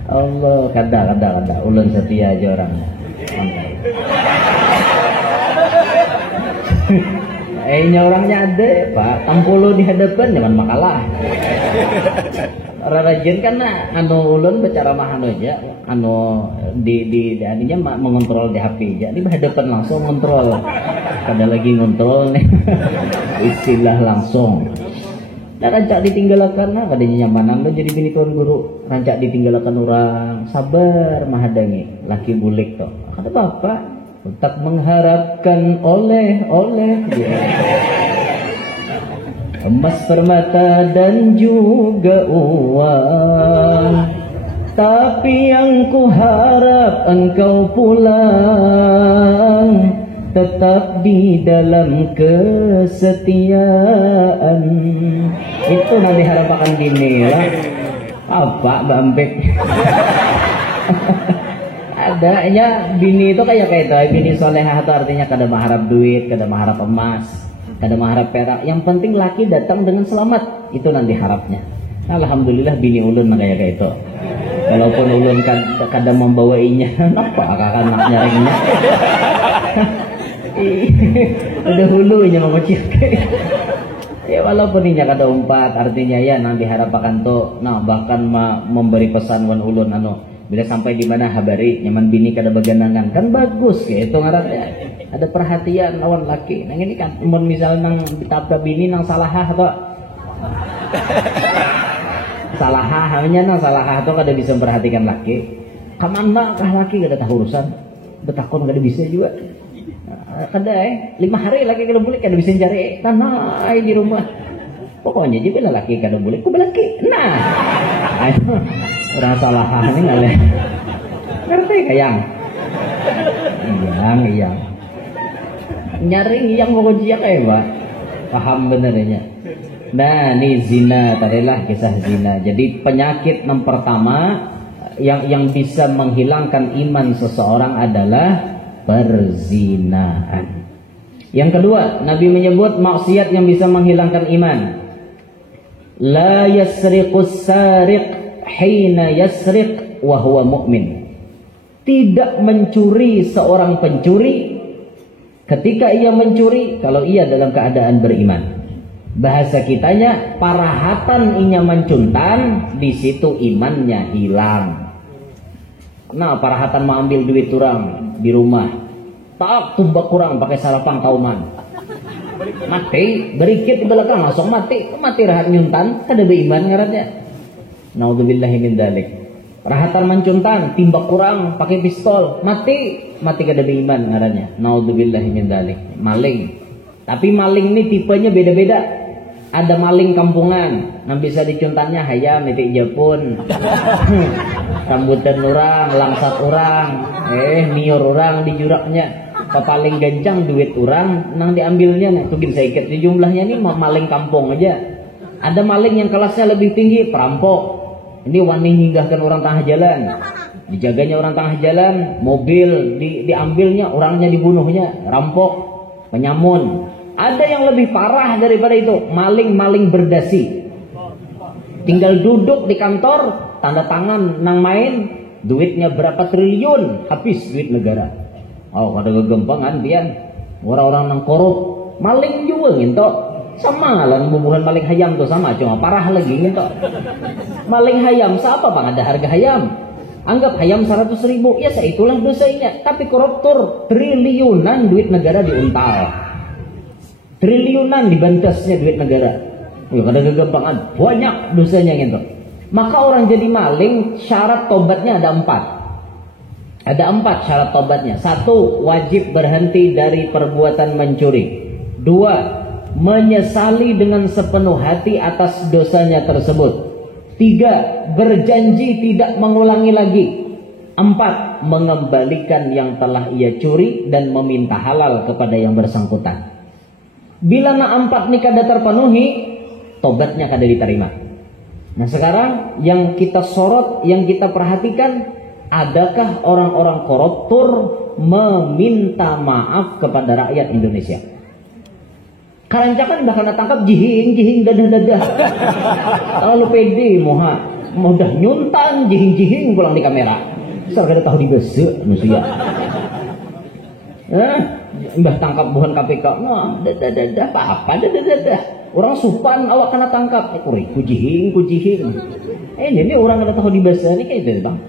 Allah kada ulun setia aja orang. Orangnya ada Pak, tampolo di hadapan jangan makalah. Rajin karena ulun berceramah aja, di aninya mengontrol di HP aja, di hadapan langsung ngontrol. Kada lagi ngontrol nih, istilah langsung. Nah, rancak ditinggalkan nah kadanya nyamanan lo jadi bini Tuan Guru. Rancak ditinggalkan orang, sabar mahadangi, laki bulik toh. Kata bapak. Tak mengharapkan oleh ya. Emas permata dan juga uang, tapi yang ku harap engkau pulang tetap di dalam kesetiaan. Itu nanti harapan gini lah. Apa Mbak Ambek? Adanya bini itu kayak itu, bini solehah itu artinya kada mengharap duit, kada mengharap emas, kada mengharap perak. Yang penting laki datang dengan selamat, itu nanti harapnya. Alhamdulillah bini ulun kayak itu. Walaupun ulun kada membawainya, apa akan nak nyaringnya. Udah hulunya mengocik. Ya walaupun ini kada umpat, artinya ya nanti harapakan tuh, nah bahkan memberi pesan wan ulun bila sampai di mana habari nyaman bini kada baganangan kan bagus ya itu ngarannya ada perhatian lawan laki. Nang ini kan mun misal nang ditabrak bini nang salahah atau salahah hanya nang salahah atau kada bisa memperhatikan laki. Kamana kah laki kada tahu urusan, betakon kada bisa juga. Kada 5 hari laki kada boleh kada bisa cari tanah di rumah. Pokoknya juga laki kada boleh ku belaki. Nah. Orang salah ini ngaleh. Ngerti kayang? Iyang. Nyaring yang mau kujiak Pak. Paham benernya. Nah, ini zina, tadilah kisah zina. Jadi penyakit yang pertama yang bisa menghilangkan iman seseorang adalah perzinahan. Yang kedua, Nabi menyebut maksiat yang bisa menghilangkan iman. La yasriqus sariq hina yasriq wa huwa mu'min. Tidak mencuri seorang pencuri ketika ia mencuri kalau ia dalam keadaan beriman. Bahasa kitanya parahatan inya mencuntan, di situ imannya hilang. Nah, parahatan mau ambil duit kurang di rumah, tak tumbak kurang pakai sarapang kauman, mati berikit di belakang langsung mati rahat nyuntan kada beriman ngarannya. Naudzubillahi min dzalik. Rahatan mencuntan timbak kurang pakai pistol mati kada beriman ngarannya. Naudzubillahi min dzalik. Maling, tapi maling ini tipenya beda-beda. Ada maling kampungan yang bisa dicuntannya hayam nitik japun. rambutan orang, langsat orang, nior orang di juraknya. Paling gancang duit orang nang diambilnya nah tugin seiket di jumlahnya nih maling kampung aja. Ada maling yang kelasnya lebih tinggi, perampok. Ini wani hinggahkan orang tengah jalan. Dijaganya orang tengah jalan, mobil diambilnya, orangnya dibunuhnya, rampok, penyamun. Ada yang lebih parah daripada itu, maling-maling berdasi. Tinggal duduk di kantor, tanda tangan nang main, duitnya berapa triliun, habis duit negara. Oh, ada kegempangan pian. Orang-orang nang korup, maling juga nginto. Sama lah bubuhan maling hayam tuh sama, cuma parah lagi nginto. Maling hayam, siapa bang ada harga hayam? Anggap hayam 100.000, ya seitulah dosanya. Tapi koruptor triliunan duit negara diuntal. Triliunan dibantasnya duit negara. Ya ada kegempangan, banyak dosanya nginto. Maka orang jadi maling, syarat tobatnya ada 4. Ada 4 syarat tobatnya. 1. Wajib berhenti dari perbuatan mencuri. 2. Menyesali dengan sepenuh hati atas dosanya tersebut. 3. Berjanji tidak mengulangi lagi. 4. Mengembalikan yang telah ia curi dan meminta halal kepada yang bersangkutan. Bila 4 ini kada terpenuhi, tobatnya kada diterima. Nah sekarang yang kita sorot, yang kita perhatikan, adakah orang-orang koruptor meminta maaf kepada rakyat Indonesia? Karancakan bahkan tangkap jihing dadah. Terlalu pede mudah nyuntan jihing pulang di kamera. Besar kada tahu dibesek manusia. Mbah tangkap bukan KPK. Nah, dadah apa dadah. Orang supan awak kena tangkap. Ku jihing. Ini orang kada tahu dibesek ni kayak itu, Bang.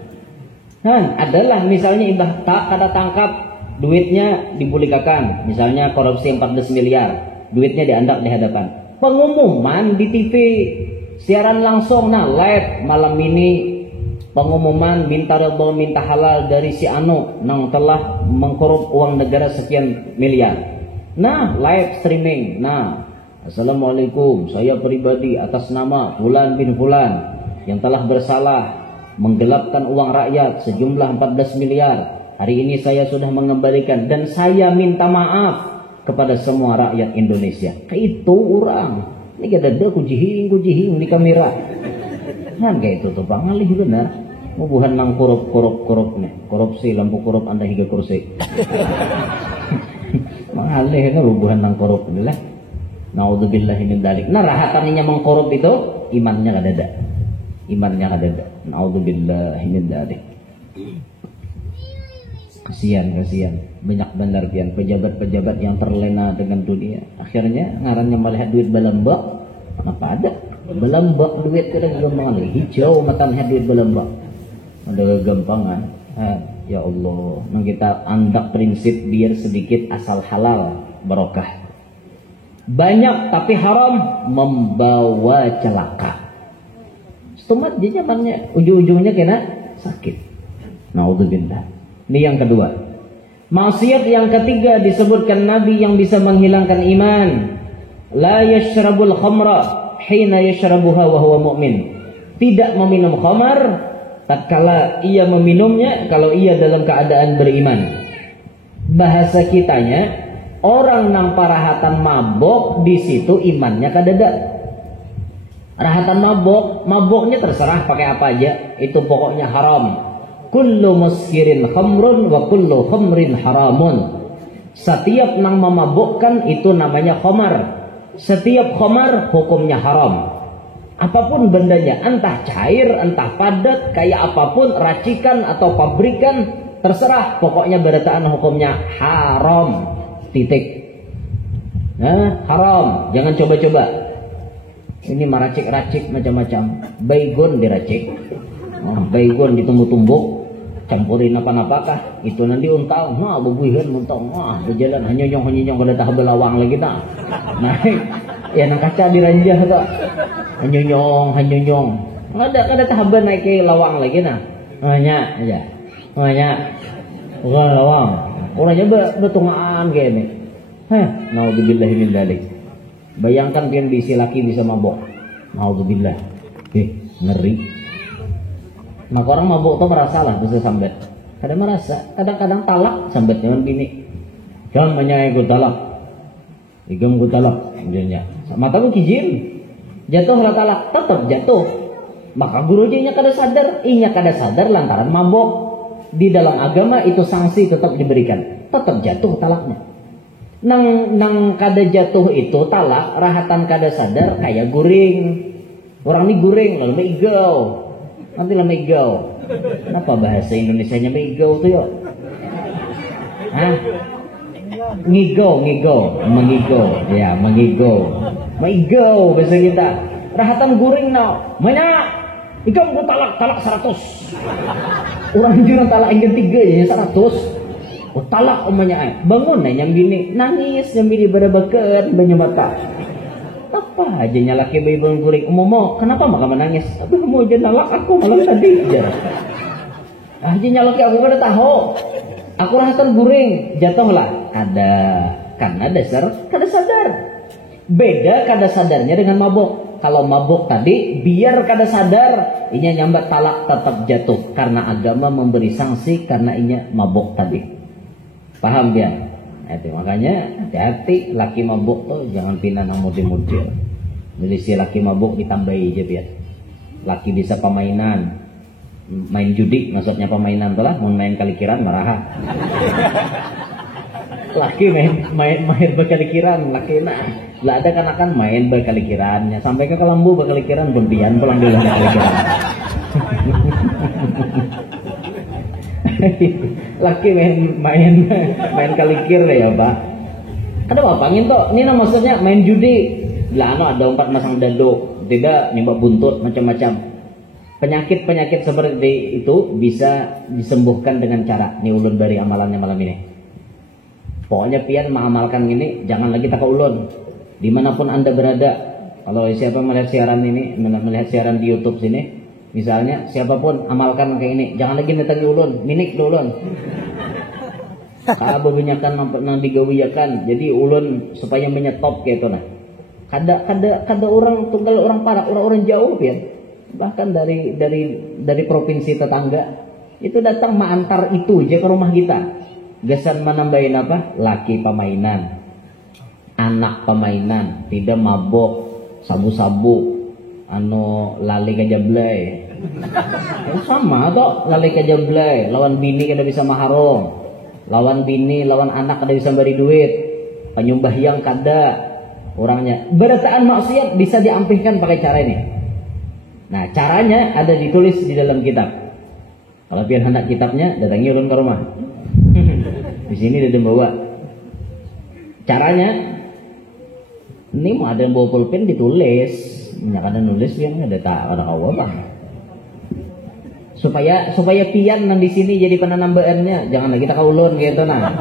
Adalah misalnya imbah tak kada tangkap, duitnya dibulikakan, misalnya korupsi 14 miliar, duitnya diandak di hadapan. Pengumuman di TV, siaran langsung, live malam ini pengumuman minta redha minta halal dari si anu nang telah mengkorup uang negara sekian miliar. Live streaming. Assalamualaikum, saya pribadi atas nama Fulan bin Fulan yang telah bersalah menggelapkan uang rakyat sejumlah 14 miliar. Hari ini saya sudah mengembalikan dan saya minta maaf kepada semua rakyat Indonesia. Itu orang. Ini kada ku jihing di kamera. Kayak itu tuh Bang alih benar. Mubuhan nang korupnya. Korupsi lampu korup Anda hingga kursi. Mangalih kan mubuhan nang korup inilah. Naudzubillahi min dzalik. Rahatannya mengkorup itu imannya kada ada. Imannya kada ada. Naudzubillahi min dzalik. Kasihan. Banyak benar pian pejabat-pejabat yang terlena dengan dunia. Akhirnya ngarannya melihat duit belembak. Apa ada? Belembak duit kada gampangan lagi. Hijau matanya duit belembak. Ada gampangan. Ya Allah, nang kita andak prinsip biar sedikit asal halal barokah. Banyak tapi haram membawa celaka. Stomat dia nyamannya ujung-ujungnya kena sakit. Naudzubillah. Ini yang kedua. Maksiat yang ketiga disebutkan Nabi yang bisa menghilangkan iman. La yashrabul khamra hina yashrabuha wa huwa mu'min. Tidak meminum khamar tatkala ia meminumnya kalau ia dalam keadaan beriman. Bahasa kitanya, orang nang parahatan mabok di situ imannya kadada. Rahatan maboknya terserah pakai apa aja, itu pokoknya haram. Kullu muskirin khamrun wa kullu khamrin haramun. Setiap nang memabukkan itu namanya khamar. Setiap khamar hukumnya haram. Apapun bendanya, entah cair, entah padat, kayak apapun, racikan atau pabrikan, terserah, pokoknya berataan hukumnya haram. Titik. Haram, jangan coba-coba. Ini meracik-racik macam-macam. Baygon diracik, baygon ditumbuk-tumbuk, campurin apa-apakah, itu nanti untal, bebuihan untal, berjalan hanyonyong kada tah belawang lagi tak. Ya nang kaca diranjah tak. Hanyonyong. Kada tah naik ke lawang lagi nah. Hanya aja. Bukan lawang. Orangnya betungaan gini. Naudzubillah min dzalik. Bayangkan pian bisi laki bisa mabok. Naudzubillah. Ngeri. Maka orang mabuk tuh merasa lah bisa sambat. Kadang merasa, kadang-kadang talak sambat dengan bini. Jam menyai ku talak. Igam ku talak. Kemudiannya. Mata ku kijim. Jatuh lah talak, tetap jatuh. Maka gurunya kada sadar, inya kada sadar lantaran mabuk. Di dalam agama itu sanksi tetap diberikan. Tetap jatuh talaknya. Nang kada jatuh itu talak, rahatan kada sadar kayak guring. Orang ini guring, lalu meigau. Nanti lah meigau. Kenapa bahasa Indonesianya meigau tuh yuk? Hah? Ngigau. Ya, mengigau. Meigau bahasa kita. Rahatan guring now. Mana? Ikam ku talak 100. Orang jurang talak yang ketiga ya 100. Ku talak umanya. Bangun yang bini nangis yang bini berabakan banyak mata. Apa aja nyalaki bayi bangun guring. Umomo, kenapa maka menangis? Aduh mau aja nalak aku malam tadi. Aja nyalaki aku kada tahu. Aku rahatan guring, jatuhlah. Karena dasar kada sadar. Beda kada sadarnya dengan mabuk. Kalau mabuk tadi biar kada sadar, inya nyambat talak tetap jatuh karena agama memberi sanksi karena inya mabuk tadi. Paham ya? Itu makanya hati-hati laki mabuk tuh jangan pindah nang model-model. Milisi laki mabuk ditambahi aja biar. Laki bisa pemainan, main judi maksudnya pemainan tuh lah, mau main kalikiran marah. Laki main berkalikiran, laki nah. Lah ada kan main berkalikirannya sampai ke kelambu berkalikiran berdian pulang dulu kalikiran. Laki main kalikir ya Pak. Ada apa angin toh? Ini maksudnya main judi. Lah ada 4 masang dado, tidak nembak buntut macam-macam. Penyakit seperti itu bisa disembuhkan dengan cara ni ulun dari amalannya malam ini. Pokoknya pian mengamalkan ini jangan lagi tak ulun. Dimanapun Anda berada. Kalau siapa melihat siaran ini, melihat siaran di YouTube sini, misalnya siapapun amalkan kayak ini, jangan lagi netangi ulun, minik ulun. Kalau benyakan nang digawiakan, jadi ulun supaya menyetop kayak itu nah. Kada orang tunggal orang parah, orang jauh ya. Bahkan dari provinsi tetangga itu datang mengantar itu aja ke rumah kita. Gasan menambahin apa? Laki pemainan, anak pemainan, tidak mabok, sabu-sabu, lali ke jablay. Sama toh lali ke jablay, lawan bini kada bisa maharong, lawan bini, lawan anak kada bisa beri duit, penyumbah yang kada orangnya. Berataan maksiat bisa diampihkan pakai cara ini. Nah caranya ada ditulis di dalam kitab. Kalau pian hendak kitabnya datangi ulun ke rumah. Di sini dia bawa. Caranya ini mau ada bawa pulpen ditulis, ada nulis yang ada tak ada awal bang. Supaya pian nang di sini jadi penambahannya, jangan lagi tak ulun gitu nah.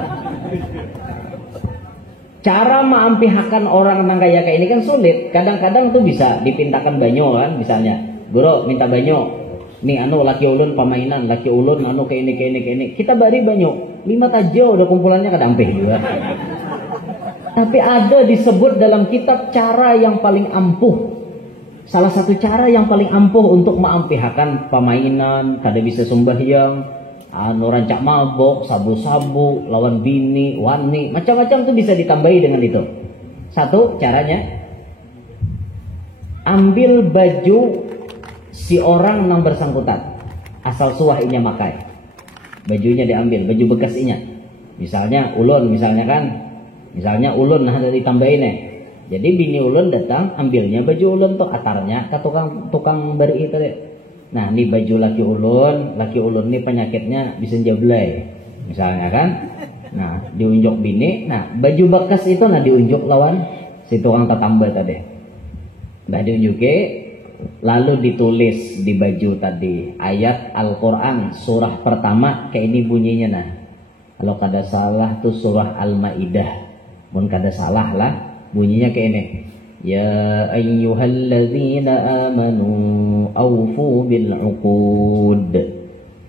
Cara mengampihakan orang nang kayak ini kan sulit. Kadang-kadang tuh bisa dipintakan banyo kan, misalnya, guru minta banyo. Nih laki ulun pemainan, laki ulun kayak ini. Kita bari banyo. 5 tajo udah kumpulannya kadampih juga. Tapi ada disebut dalam kitab cara yang paling ampuh. Salah satu cara yang paling ampuh untuk mengampihakan pemainan, kada bisa sembahyang, rancak mabok, sabu-sabu, lawan bini, wani, macam-macam tuh bisa ditambahi dengan itu. Satu caranya, ambil baju si orang yang bersangkutan, asal suah inya makai. Bajunya diambil, baju bekas inya. Misalnya ulun, misalnya ulun nah ada ditambahin nih. Jadi bini ulun datang ambilnya baju ulun tuh atarnya ke tukang beri itu deh. Nah ini baju laki ulun nih penyakitnya bisa jablay misalnya kan. Nah diunjuk bini, nah baju bekas itu nah diunjuk lawan si tukang tatamba tadi. Nah diunjuke. Lalu ditulis di baju tadi ayat Al-Quran surah pertama kayak ini bunyinya nah. Kalau kada salah tuh surah Al-Maidah. Mun kada salah lah bunyinya kayak ini. Ya ayyuhalladzina amanu awfu bil uqud.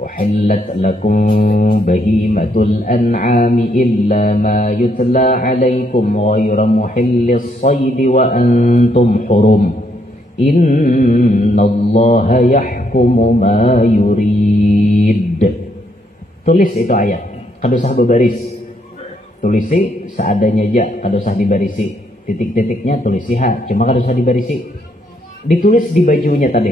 Uhillat lakum bahimatul an'ami illa ma yutla alaikum ghayra muhillis saydi wa antum hurum. Innallaha yahkumu ma yurid. Tulis itu ayat, kada usah berbaris. Tulisi seadanya aja, kada usah dibarisi. Titik-titiknya tulisi cuma kada usah dibarisi. Ditulis di bajunya tadi.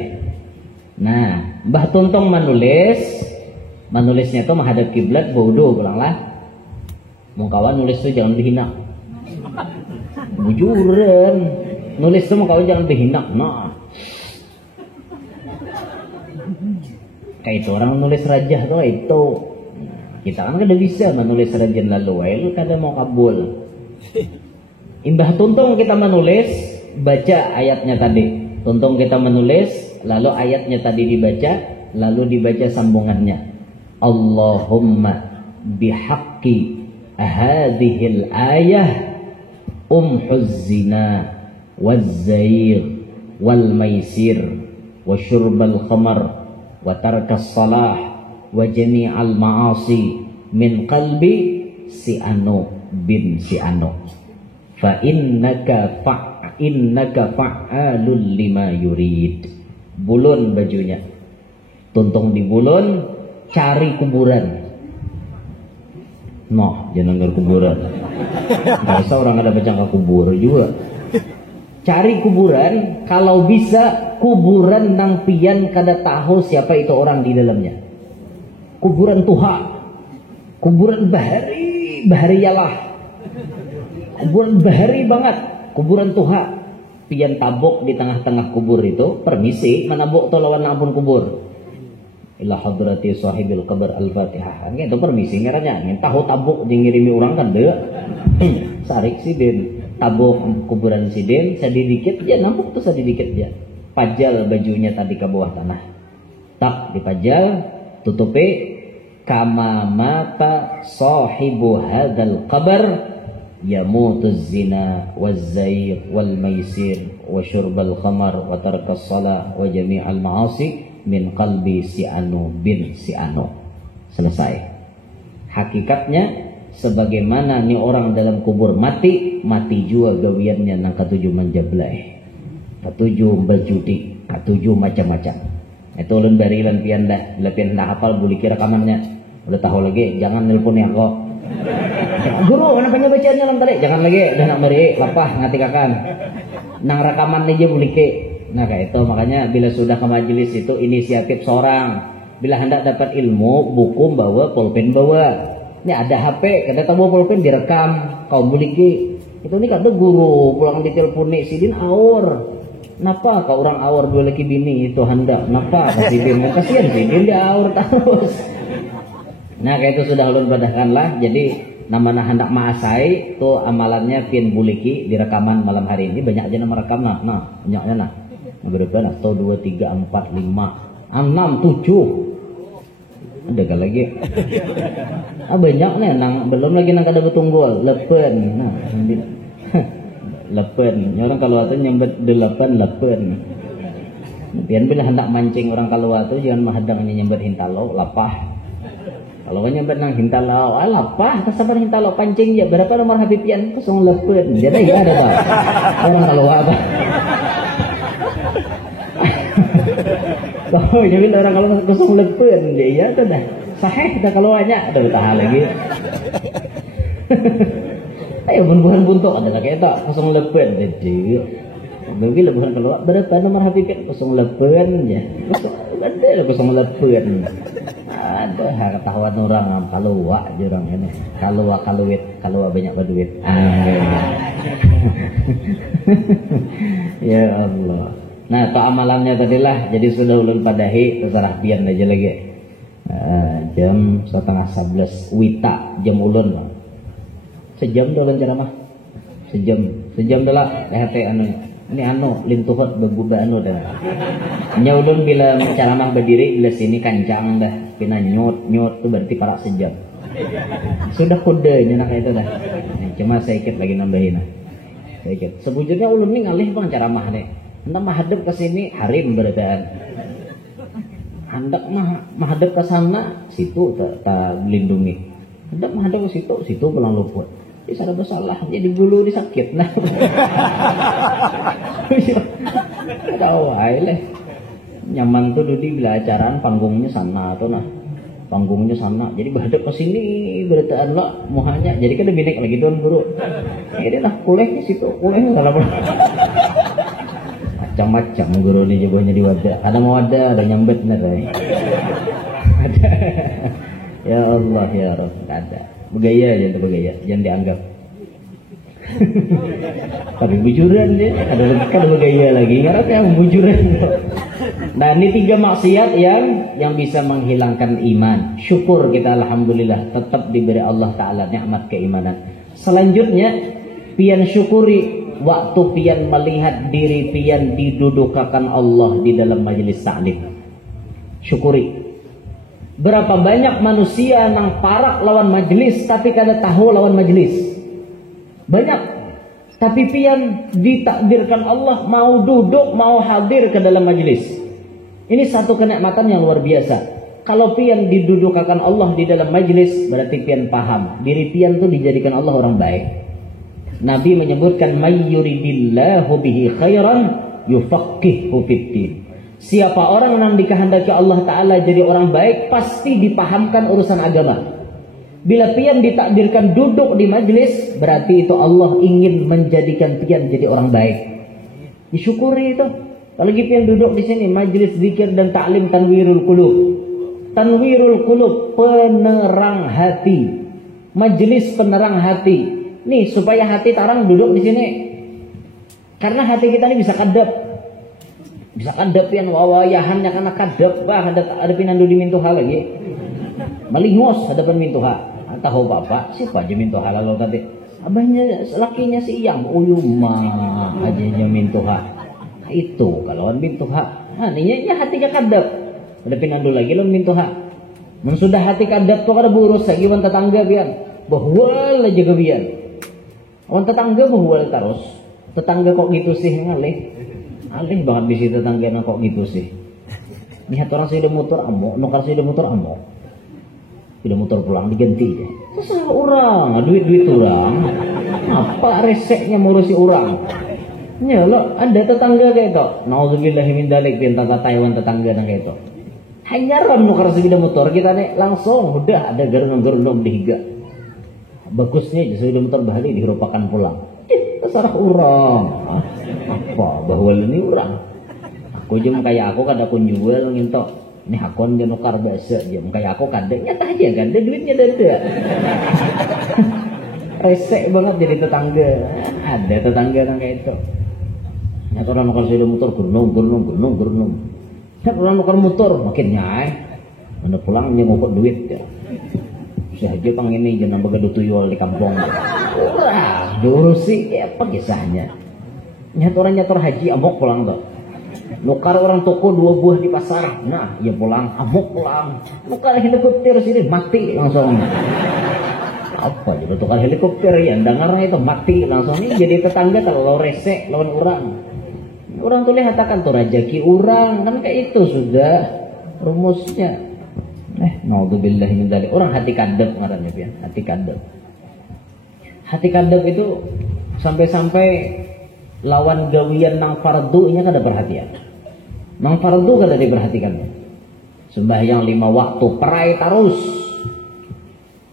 Nah, Mbah Tuntong menulisnya itu menghadap kiblat, bodoh pulanglah. Mau kawan nulis tuh jangan dihina. Bujuran. Nulis tuh mau kawan jangan dihina. Nah. Kayak itu orang nulis rajah tuh itu. Kita kan kada bisa menulis rajah lalu kada mau kabul. Imbah Tuntung kita menulis, baca ayatnya tadi. Tuntung kita menulis, lalu ayatnya tadi dibaca, lalu dibaca sambungannya. Allahumma bihaqqi hadhil ayah umhuz zina waz-zair wal maisir wa syurbal khamar wa tarkas salah wa jami'al ma'asi min qalbi si anu bin si anu fa innaka fa'alul lima yurid. Bulun bajunya, Tuntung di bulun, cari kuburan. Noh, jangan ke kuburan. Biasa orang ada baca kubur juga. Cari kuburan, kalau bisa kuburan nang pian kada tahu siapa itu orang di dalamnya. Kuburan tuha, kuburan bahari yalah, kuburan bahari banget, kuburan tuha. Pian tabuk di tengah-tengah kubur itu, permisi menabuk tolawan ampun kubur. Ila hadrati sahibil qabr al-Fatihah. Itu permisi ngaranya. Ngin tahu tabuk ngirimi orang kan deu. Sarik sidin, tabuk kuburan sidin, sedikit aja nampuk tuh sedikit aja. Pajal bajunya tadi ke bawah tanah. Tak dipajal, tutupi kama mata sahibu hadzal qabr yamutuz zina waz-zair wal maisir wa syurbal khamar wa tarkas salah wa jami'al ma'asi min qalbi si anu bin si anu. Selesai. Hakikatnya sebagaimana nih orang dalam kubur mati juga gawiannya nang katujuh menjablai, katujuh berjudi, katujuh macam-macam. Itu ulun bari lan pian dah, pian dah hafal buli kira rekamannya. Udah tahu lagi, jangan nelpon ya kok. Guru, kenapa bacaannya lang tadi? Jangan lagi, dah nak beri lapah ngatikakan. Nang rekaman aja buli ke. Nah kayak itu makanya bila sudah ke majelis itu inisiatif seorang. Bila hendak dapat ilmu, buku bawa, pulpen bawa. Ini ada HP, kada tahu pulpen direkam. Kau muliki. Itu nih kada guru pulang diteleponi sidin aur. Napa kau orang aur dua laki bini itu hendak? Napa sidin? Kasihan sidin dia aur terus. Nah kayak itu sudah ulun badahkanlah. Jadi namanya hendak maasai itu amalannya pian buliki direkaman malam hari ini banyak aja nama rekam nah banyaknya nah. Berapa lah? 1, 2, 3, 4, 5, 6, 7. Ada kan lagi? Banyak nih, nang belum lagi nang kada betunggul, lepen. Nah, lepen. Orang kalau itu nyembet 8. Pian bila hendak mancing orang kalau itu jangan mahadangnya nyembet hintalo, lapah. Kalau nyembet nang hintalo, lapah, kesabar hintalo pancing ya. Berapa nomor Habibian? 08. Jadi ya ada Pak. Orang kalau apa? Oh, jadi orang kalau 08 dia ya tuh dah. Sahih kita kalau banyak ada tahan lagi. Ayo bukan buntuk ada kayak itu 08 jadi. Bagi lebuhan kalau berapa nomor Habibian? 08 ya. Ada 08. Ada ketahuan orang kalau wak jurang ini. Kalau banyak berduit. Ya Allah. Nah, to amalannya tadilah jadi sudah ulun padahi terserah pian aja lagi. Jam 10:30 wita jam ulun. Sejam ulun ceramah. Sejam dah hati anu. Ini anu lintuhot beguba anu dah. Nya ulun bila ceramah berdiri bila sini kancang dah. Pina nyut tu berarti para sejam. Sudah kodenya nak itu dah. Cuma saya ikut lagi nambahin. Saya ikut. Sebujurnya ulun ni ngalih bang ceramah deh. Hendak menghadap ke sini harim beradaan. Hendak menghadap ke sana situ tak lindungi. Hendak menghadap ke situ pulang luput. Dia salah bersalah jadi bulu disakit nah. Tahu ai leh. Nyaman tuh Dudi bila acaraan panggungnya sana tuh nah. Panggungnya sana. Jadi berhadap ke sini berataan lah muhanya. Jadi kan lebih naik lagi tuan guru. Ini lah kulehnya situ, kulehnya dalam. Macam-macam guru nih jebahnya di wadah. Ada mau ada nyambet bener ya. Ada. Ya Allah ya Rabb, ada. Bergaya aja tuh bergaya, jangan dianggap. Tapi bujuran dia, ada bergaya lagi. Ngarep yang bujuran. Nah ini 3 maksiat yang bisa menghilangkan iman. Syukur kita alhamdulillah tetap diberi Allah Ta'ala nikmat keimanan. Selanjutnya pian syukuri waktu pian melihat diri pian didudukakan Allah di dalam majelis taklim. Syukuri. Berapa banyak manusia yang parak lawan majelis tapi kada tahu lawan majelis. Banyak. Tapi pian ditakdirkan Allah mau duduk, mau hadir ke dalam majelis. Ini satu kenikmatan yang luar biasa. Kalau pian didudukakan Allah di dalam majelis, berarti pian paham diri pian itu dijadikan Allah orang baik. Nabi menyebutkan may yuridillahu bihi khairan yufaqihu fiddin. Siapa orang yang dikehendaki Allah Ta'ala jadi orang baik, pasti dipahamkan urusan agama. Bila pian ditakdirkan duduk di majelis, berarti itu Allah ingin menjadikan pian jadi orang baik. Disyukuri itu. Kalau pian duduk di sini majelis zikir dan taklim tanwirul qulub. Tanwirul qulub, penerang hati. Majelis penerang hati. Nih supaya hati tarang duduk di sini. Karena hati kita ini bisa kadap. Bisa kadap pian wawayahannya karena kadap bah ada pinan di mintuha lagi. Malingos hadapan mintuha. Tahu bapak siapa aja mintuha lalu tadi. Abahnya lakinya si Iyang. Uyuma aja mintuha. Itu kalau mintuha. Nah ini hatinya kadap. Ada pinan dulu lagi lawan mintuha. Men sudah hati kadap tuh kada burus lagi wan tetangga pian. Bahwal aja gabian. Wan tetangga bahwal terus. Tetangga kok gitu sih ngalih. Alih banget di situ tetangga kok gitu sih. Lihat orang sudah motor amok, nukar sudah motor amok. Sudah motor pulang diganti aja. Terserah orang, duit orang. Apa reseknya ngurusi orang? Ya lo ada tetangga kayak itu. Nauzubillahi min dzalik tata Taiwan tetangga nang kayak itu. Hanyaran nukar sudah motor kita nih langsung udah ada gerung-gerung dihiga. Bagusnya sudah motor bahali dirupakan pulang. Terserah orang. Apa bahwa ini orang aku jam kayak aku kada pun jual ngintok ini hakon dia nukar biasa jam kayak aku kada nyata aja kan ada duitnya ada resek banget jadi tetangga ada tetangga yang kayak itu nyata orang nukar sudah motor gurnung kan orang nukar motor makin nyai mana pulang nyengokot duit ya saja pang ini jangan begitu tuyul di kampung orang dulu sih kayak apa kisahnya. Nyator haji amok pulang tuh. Nukar orang toko 2 buah di pasar. Nah, ya pulang, amok pulang. Nukar helikopter sini mati langsung. Apa jadi tukar helikopter ya? Dengarnya itu mati langsung. Ini jadi tetangga kalau resek lawan orang. Orang tuh lihat akan tuh rajaki orang kan kayak itu sudah rumusnya. Naudzubillah min dzalik. Orang hati kadep ngarannya pian, hati kadep. Hati kadep itu sampai-sampai lawan gawian nang fardu nya kada perhatian. Nang fardu kada diperhatikan. Sembahyang 5 waktu perai terus.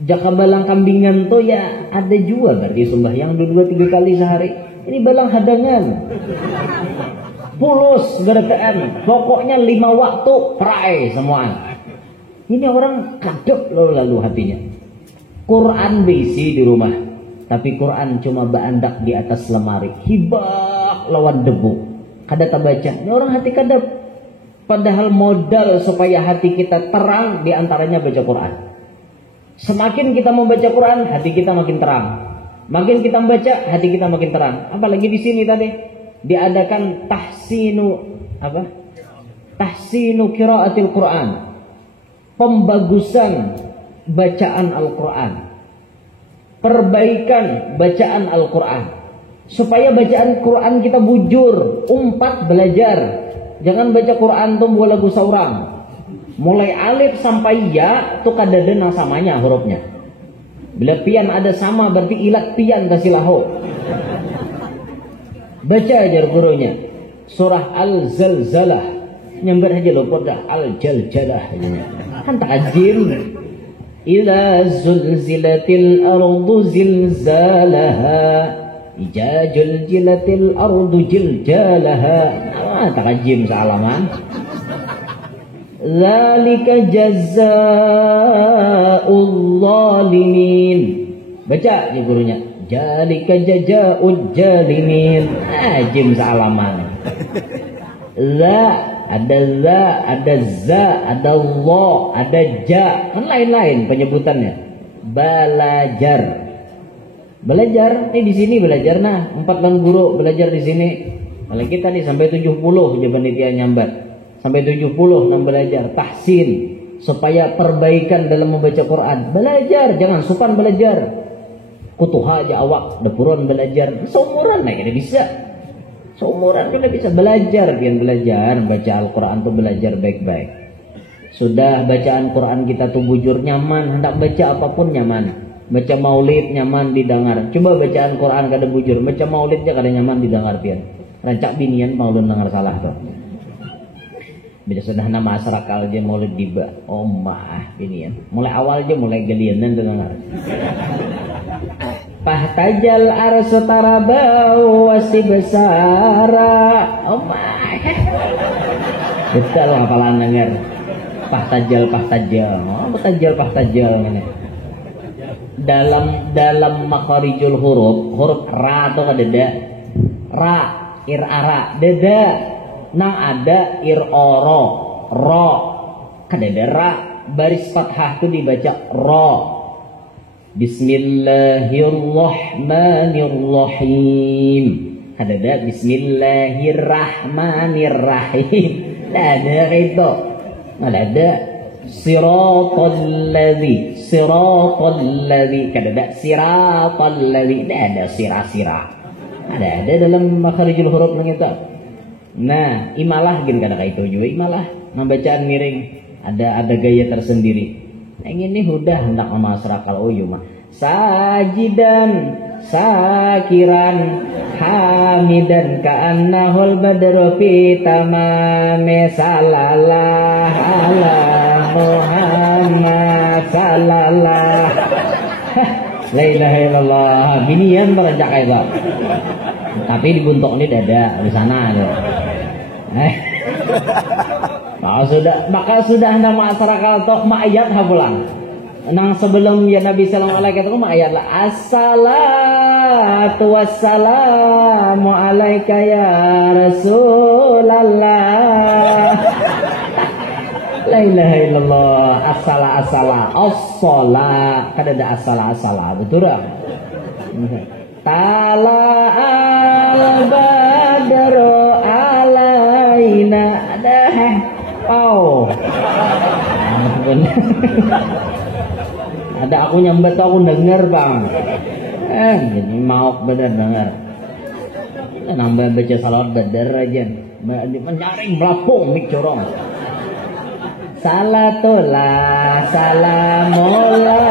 Jaka balang kambingan tuh ya ada juga berarti sembahyang 2-3 kali sehari. Ini balang hadangan. Pulus gerataan. Pokoknya 5 waktu perai semua. Ini orang kadep lalu hatinya. Quran bisi di rumah. Tapi Quran cuma beandak di atas lemari. Hibak lawan debu. Kada terbaca. Ini orang hati kadap. Padahal modal supaya hati kita terang diantaranya baca Quran. Semakin kita membaca Quran, hati kita makin terang. Makin kita membaca, hati kita makin terang. Apalagi di sini tadi diadakan tahsinu qiraatil Quran. Pembagusan bacaan Al-Quran. Perbaikan bacaan Al-Quran supaya bacaan Quran kita bujur, umpat belajar. Jangan baca Quran tuh buat lagu seorang. Mulai alif sampai ya tuh kadada nang samanya hurufnya. Bila pian ada sama berarti ilat pian kasih lahu. Baca ajar gurunya surah Al-Zalzalah nyambat aja luput dah al-jaljalah kan takjim. Idza zulzilatil ardu zilzalaha idza zulzilatil ardu jiljalaha. Takjim salaman. Zalika jazaa'ul zalimin. Baca ya gurunya. Zalika jazaa'ul zalimin. Jim salaman. Ada za, ada lo, ada ja, kan lain-lain penyebutannya. Belajar, di sini belajar nah, 4 bulan guru belajar di sini. Kalau kita nih sampai 70 aja panitia nyambat. Sampai 70 nang belajar tahsin supaya perbaikan dalam membaca Quran. Belajar, jangan supan belajar. Kutuha aja awak, depuron belajar. Seumuran nah kada bisa. Seumuran kada bisa belajar, pian belajar baca Al-Qur'an tuh belajar baik-baik. Sudah bacaan Quran kita tuh bujur nyaman, hendak baca apapun nyaman. Baca maulid nyaman didengar. Coba bacaan Quran kada bujur, baca maulid aja kada nyaman didengar pian. Rancak binian maulun dengar salah tuh. Bila sudah nama asrakal aja maulid diba. Oh mah binian. Mulai awal aja mulai gelianan tuh dengar. Pahtajal arsu tarabau wasibsara. Oh mah. Betul hafalan dengar. Pahtajal. Oh pahtajal ini. Dalam makharijul huruf ra atau kada ra ir-ara dada nang ada ir-oro ro kada ra baris fathah tu dibaca ro. Bismillahirrahmanirrahim. Kada ada bismillahirrahmanirrahim. Ada itu. Ada siratal ladzi kada ada siratal ladzi. Ada sirah. Ada dalam makharijul huruf nang itu. Nah, imalah gin kada itu juga imalah membacaan miring. Ada gaya tersendiri. Yang ini udah hendak sama asrakal oyo mah. Sajidan, sakiran, hamidan ka'annahul badru fi tamami sallallahu ala Muhammad sallallahu. La ilaha illallah. Binian berencak itu. Tapi dibuntuk ini dada di sana tuh. Maka sudah nama masyarakat tok ma'ayat hapulang. Nang sebelum ya Nabi sallallahu alaihi wasallam ma'ayat lah assalatu wassalamu alaika ya Rasulullah. La ilaha illallah. Assala as-salat kada ada assala betul tak? Tala al-badru alaina ada ada aku nyambat aku dengar bang. Jadi mau bener dengar. Nambah baca salawat bener aja. Menyaring melapung mik corong. Salatullah salamullah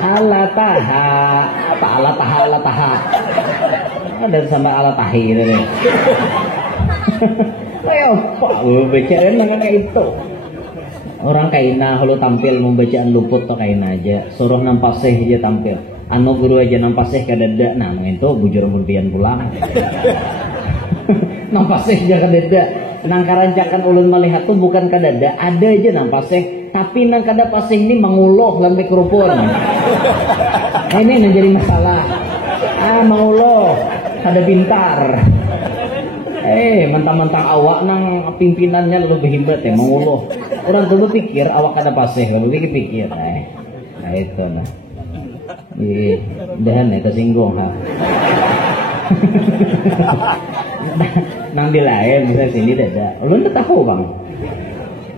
ala taha. Apa ala taha? Ada sampai ala tahi ini. Ayo pak bacain kayak itu. Orang kaina kalau tampil membacaan luput atau kaina aja. Suruh nampasih aja tampil. Anu guru aja nampasih kadada. Nah itu bujur murbian pulang. Nampasih aja kadada. Nang karancakan ulun melihat tuh bukan kadada. Ada aja nampasih. Tapi nang kada pasih ini menguluh sampai kerupun. Nah, ini yang jadi masalah. Menguluh. Kada pintar. Mentang-mentang awak nang pimpinannya lebih hebat ya menguluh. Orang dulu pikir awak kada pasih, lalu pikir. Nah itu nah. Dahan ya tersinggung ha. Nang dilayan bisa sini dada. Ulun tahu bang.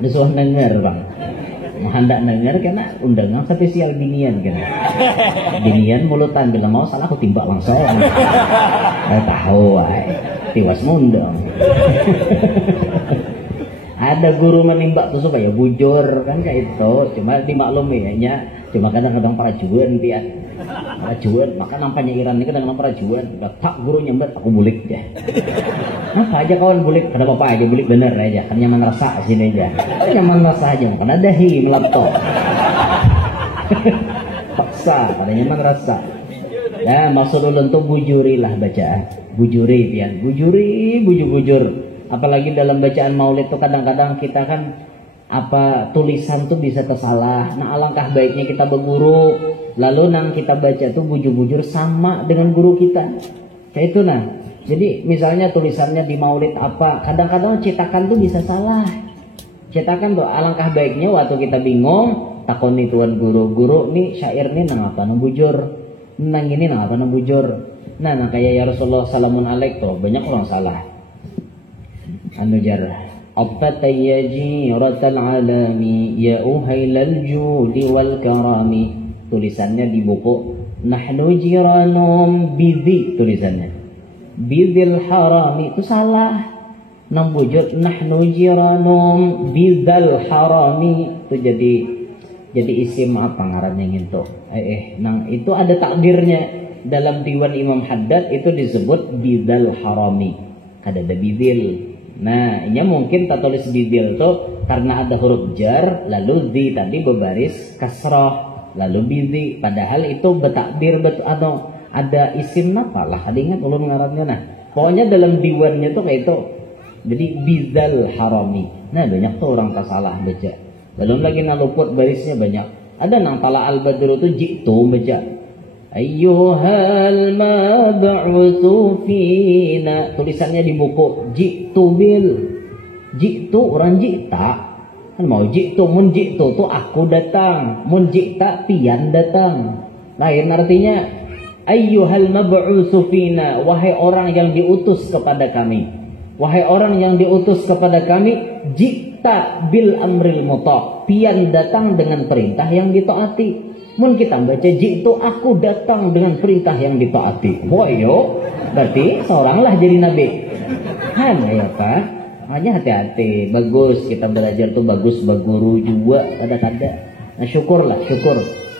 Disuruh denger bang. Hendak denger karena undangan spesial binian kan. Binian mulutan bila mau salah aku timbak langsung. Tahu tiwas mundang. Ada guru menimba tuh supaya bujur kan kayak itu. Cuma dimaklumi ya, cuma kadang-kadang parajuan dia. Parajuan, maka nampaknya Iran ini kadang-kadang parajuan. Pak guru nyembat aku bulik ya. Nah aja kawan bulik, ada apa aja bulik bener aja. Kan nyaman rasa sini aja. Nyaman rasa aja, kan ada hi laptop. Paksa, pada nyaman rasa. Ya maksud ulun tuh bujurilah bacaan. Bujuri pian, bujur. Apalagi dalam bacaan maulid tuh kadang-kadang kita kan tulisan tuh bisa tersalah. Nah alangkah baiknya kita berguru, lalu nang kita baca tuh bujur-bujur sama dengan guru kita. Kayak itu nah. Jadi misalnya tulisannya di maulid kadang-kadang cetakan tuh bisa salah. Cetakan tuh alangkah baiknya waktu kita bingung, takoni tuan guru nih syair nih nang apa nang bujur. Nang ini nang apa nang bujur. Nah kayak ya Rasulullah salamun alaik tuh banyak orang salah. Jar Abbatayyaji ratal alami ya uhailal judi wal karami. Tulisannya di buku nahnu jiranum bidhi, tulisannya bidhil harami itu salah. Nang bujur nahnu jiranum bidhal harami itu jadi isim apa ngarannya gitu. Nang itu ada takdirnya dalam diwan Imam Haddad itu disebut bidhal harami. Ada bidhil. Nah, ini mungkin tak tulis bidil tuh karena ada huruf jar, lalu di tadi berbaris kasrah, lalu bidi. Padahal itu bertakdir atau ada isim apa lah? Ada ingat ulun ngarannya nah. Pokoknya dalam diwannya tuh kayak itu. Jadi bidal harami. Nah, banyak tuh orang tak salah baca. Belum lagi naluput barisnya banyak. Ada nang tala al badru tuh jitu baca. Ayyuhal mab'utsu fina, tulisannya di buku jitu orang jita kan mau jitu mun jitu tuh aku datang, mun jita pian datang. Lain artinya ayyuhal mab'utsu fina, wahai orang yang diutus kepada kami, wahai orang yang diutus kepada kami, jita bil amril muta, pian datang dengan perintah yang ditaati. Mun kita baca jitu aku datang dengan perintah yang ditaati. Woyo, berarti seoranglah jadi nabi. Han ya Pak. Hanya hati-hati. Bagus kita belajar tuh bagus berguru juga kadang-kadang. Nah syukur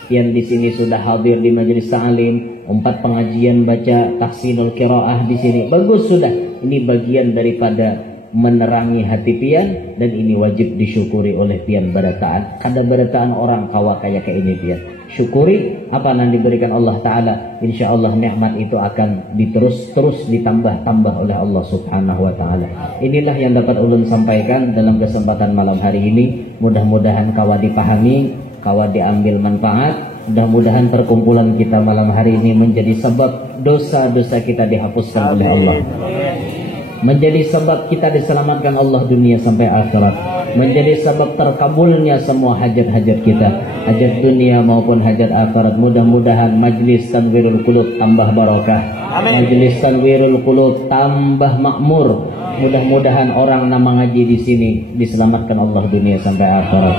yang di sini sudah hadir di majelis ta'lim, 4 pengajian baca tahsinul qiraah di sini. Bagus sudah. Ini bagian daripada menerangi hati pian dan ini wajib disyukuri oleh pian barataan. Kada barataan orang kawa kayak ini pian. Syukuri apa yang diberikan Allah Ta'ala. Insya Allah nikmat itu akan terus ditambah-tambah oleh Allah Subhanahu Wa Ta'ala. Inilah yang dapat ulun sampaikan dalam kesempatan malam hari ini. Mudah-mudahan kawa dipahami, kawa diambil manfaat. Mudah-mudahan perkumpulan kita malam hari ini menjadi sebab dosa-dosa kita dihapuskan oleh Allah, menjadi sebab kita diselamatkan Allah dunia sampai akhirat, menjadi sebab terkabulnya semua hajat-hajat kita, hajat dunia maupun hajat akhirat. Mudah-mudahan majlis Tanwirul Qulub tambah barakah, majlis Tanwirul Qulub tambah makmur. Mudah-mudahan orang nama ngaji di sini diselamatkan Allah dunia sampai akhirat.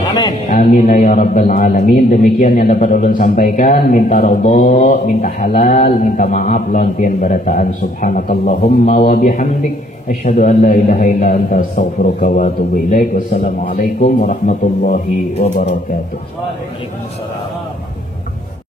Amin ya rabbal alamin. Demikian yang dapat ulun sampaikan. Minta ridha, minta halal, minta maaf lawan pian barataan. Subhanakallahumma wa bihamdik asyhadu an la ilaha illa anta astaghfiruka wa atubu ilaik. Wassalamualaikum warahmatullahi wabarakatuh. Waalaikumsalam.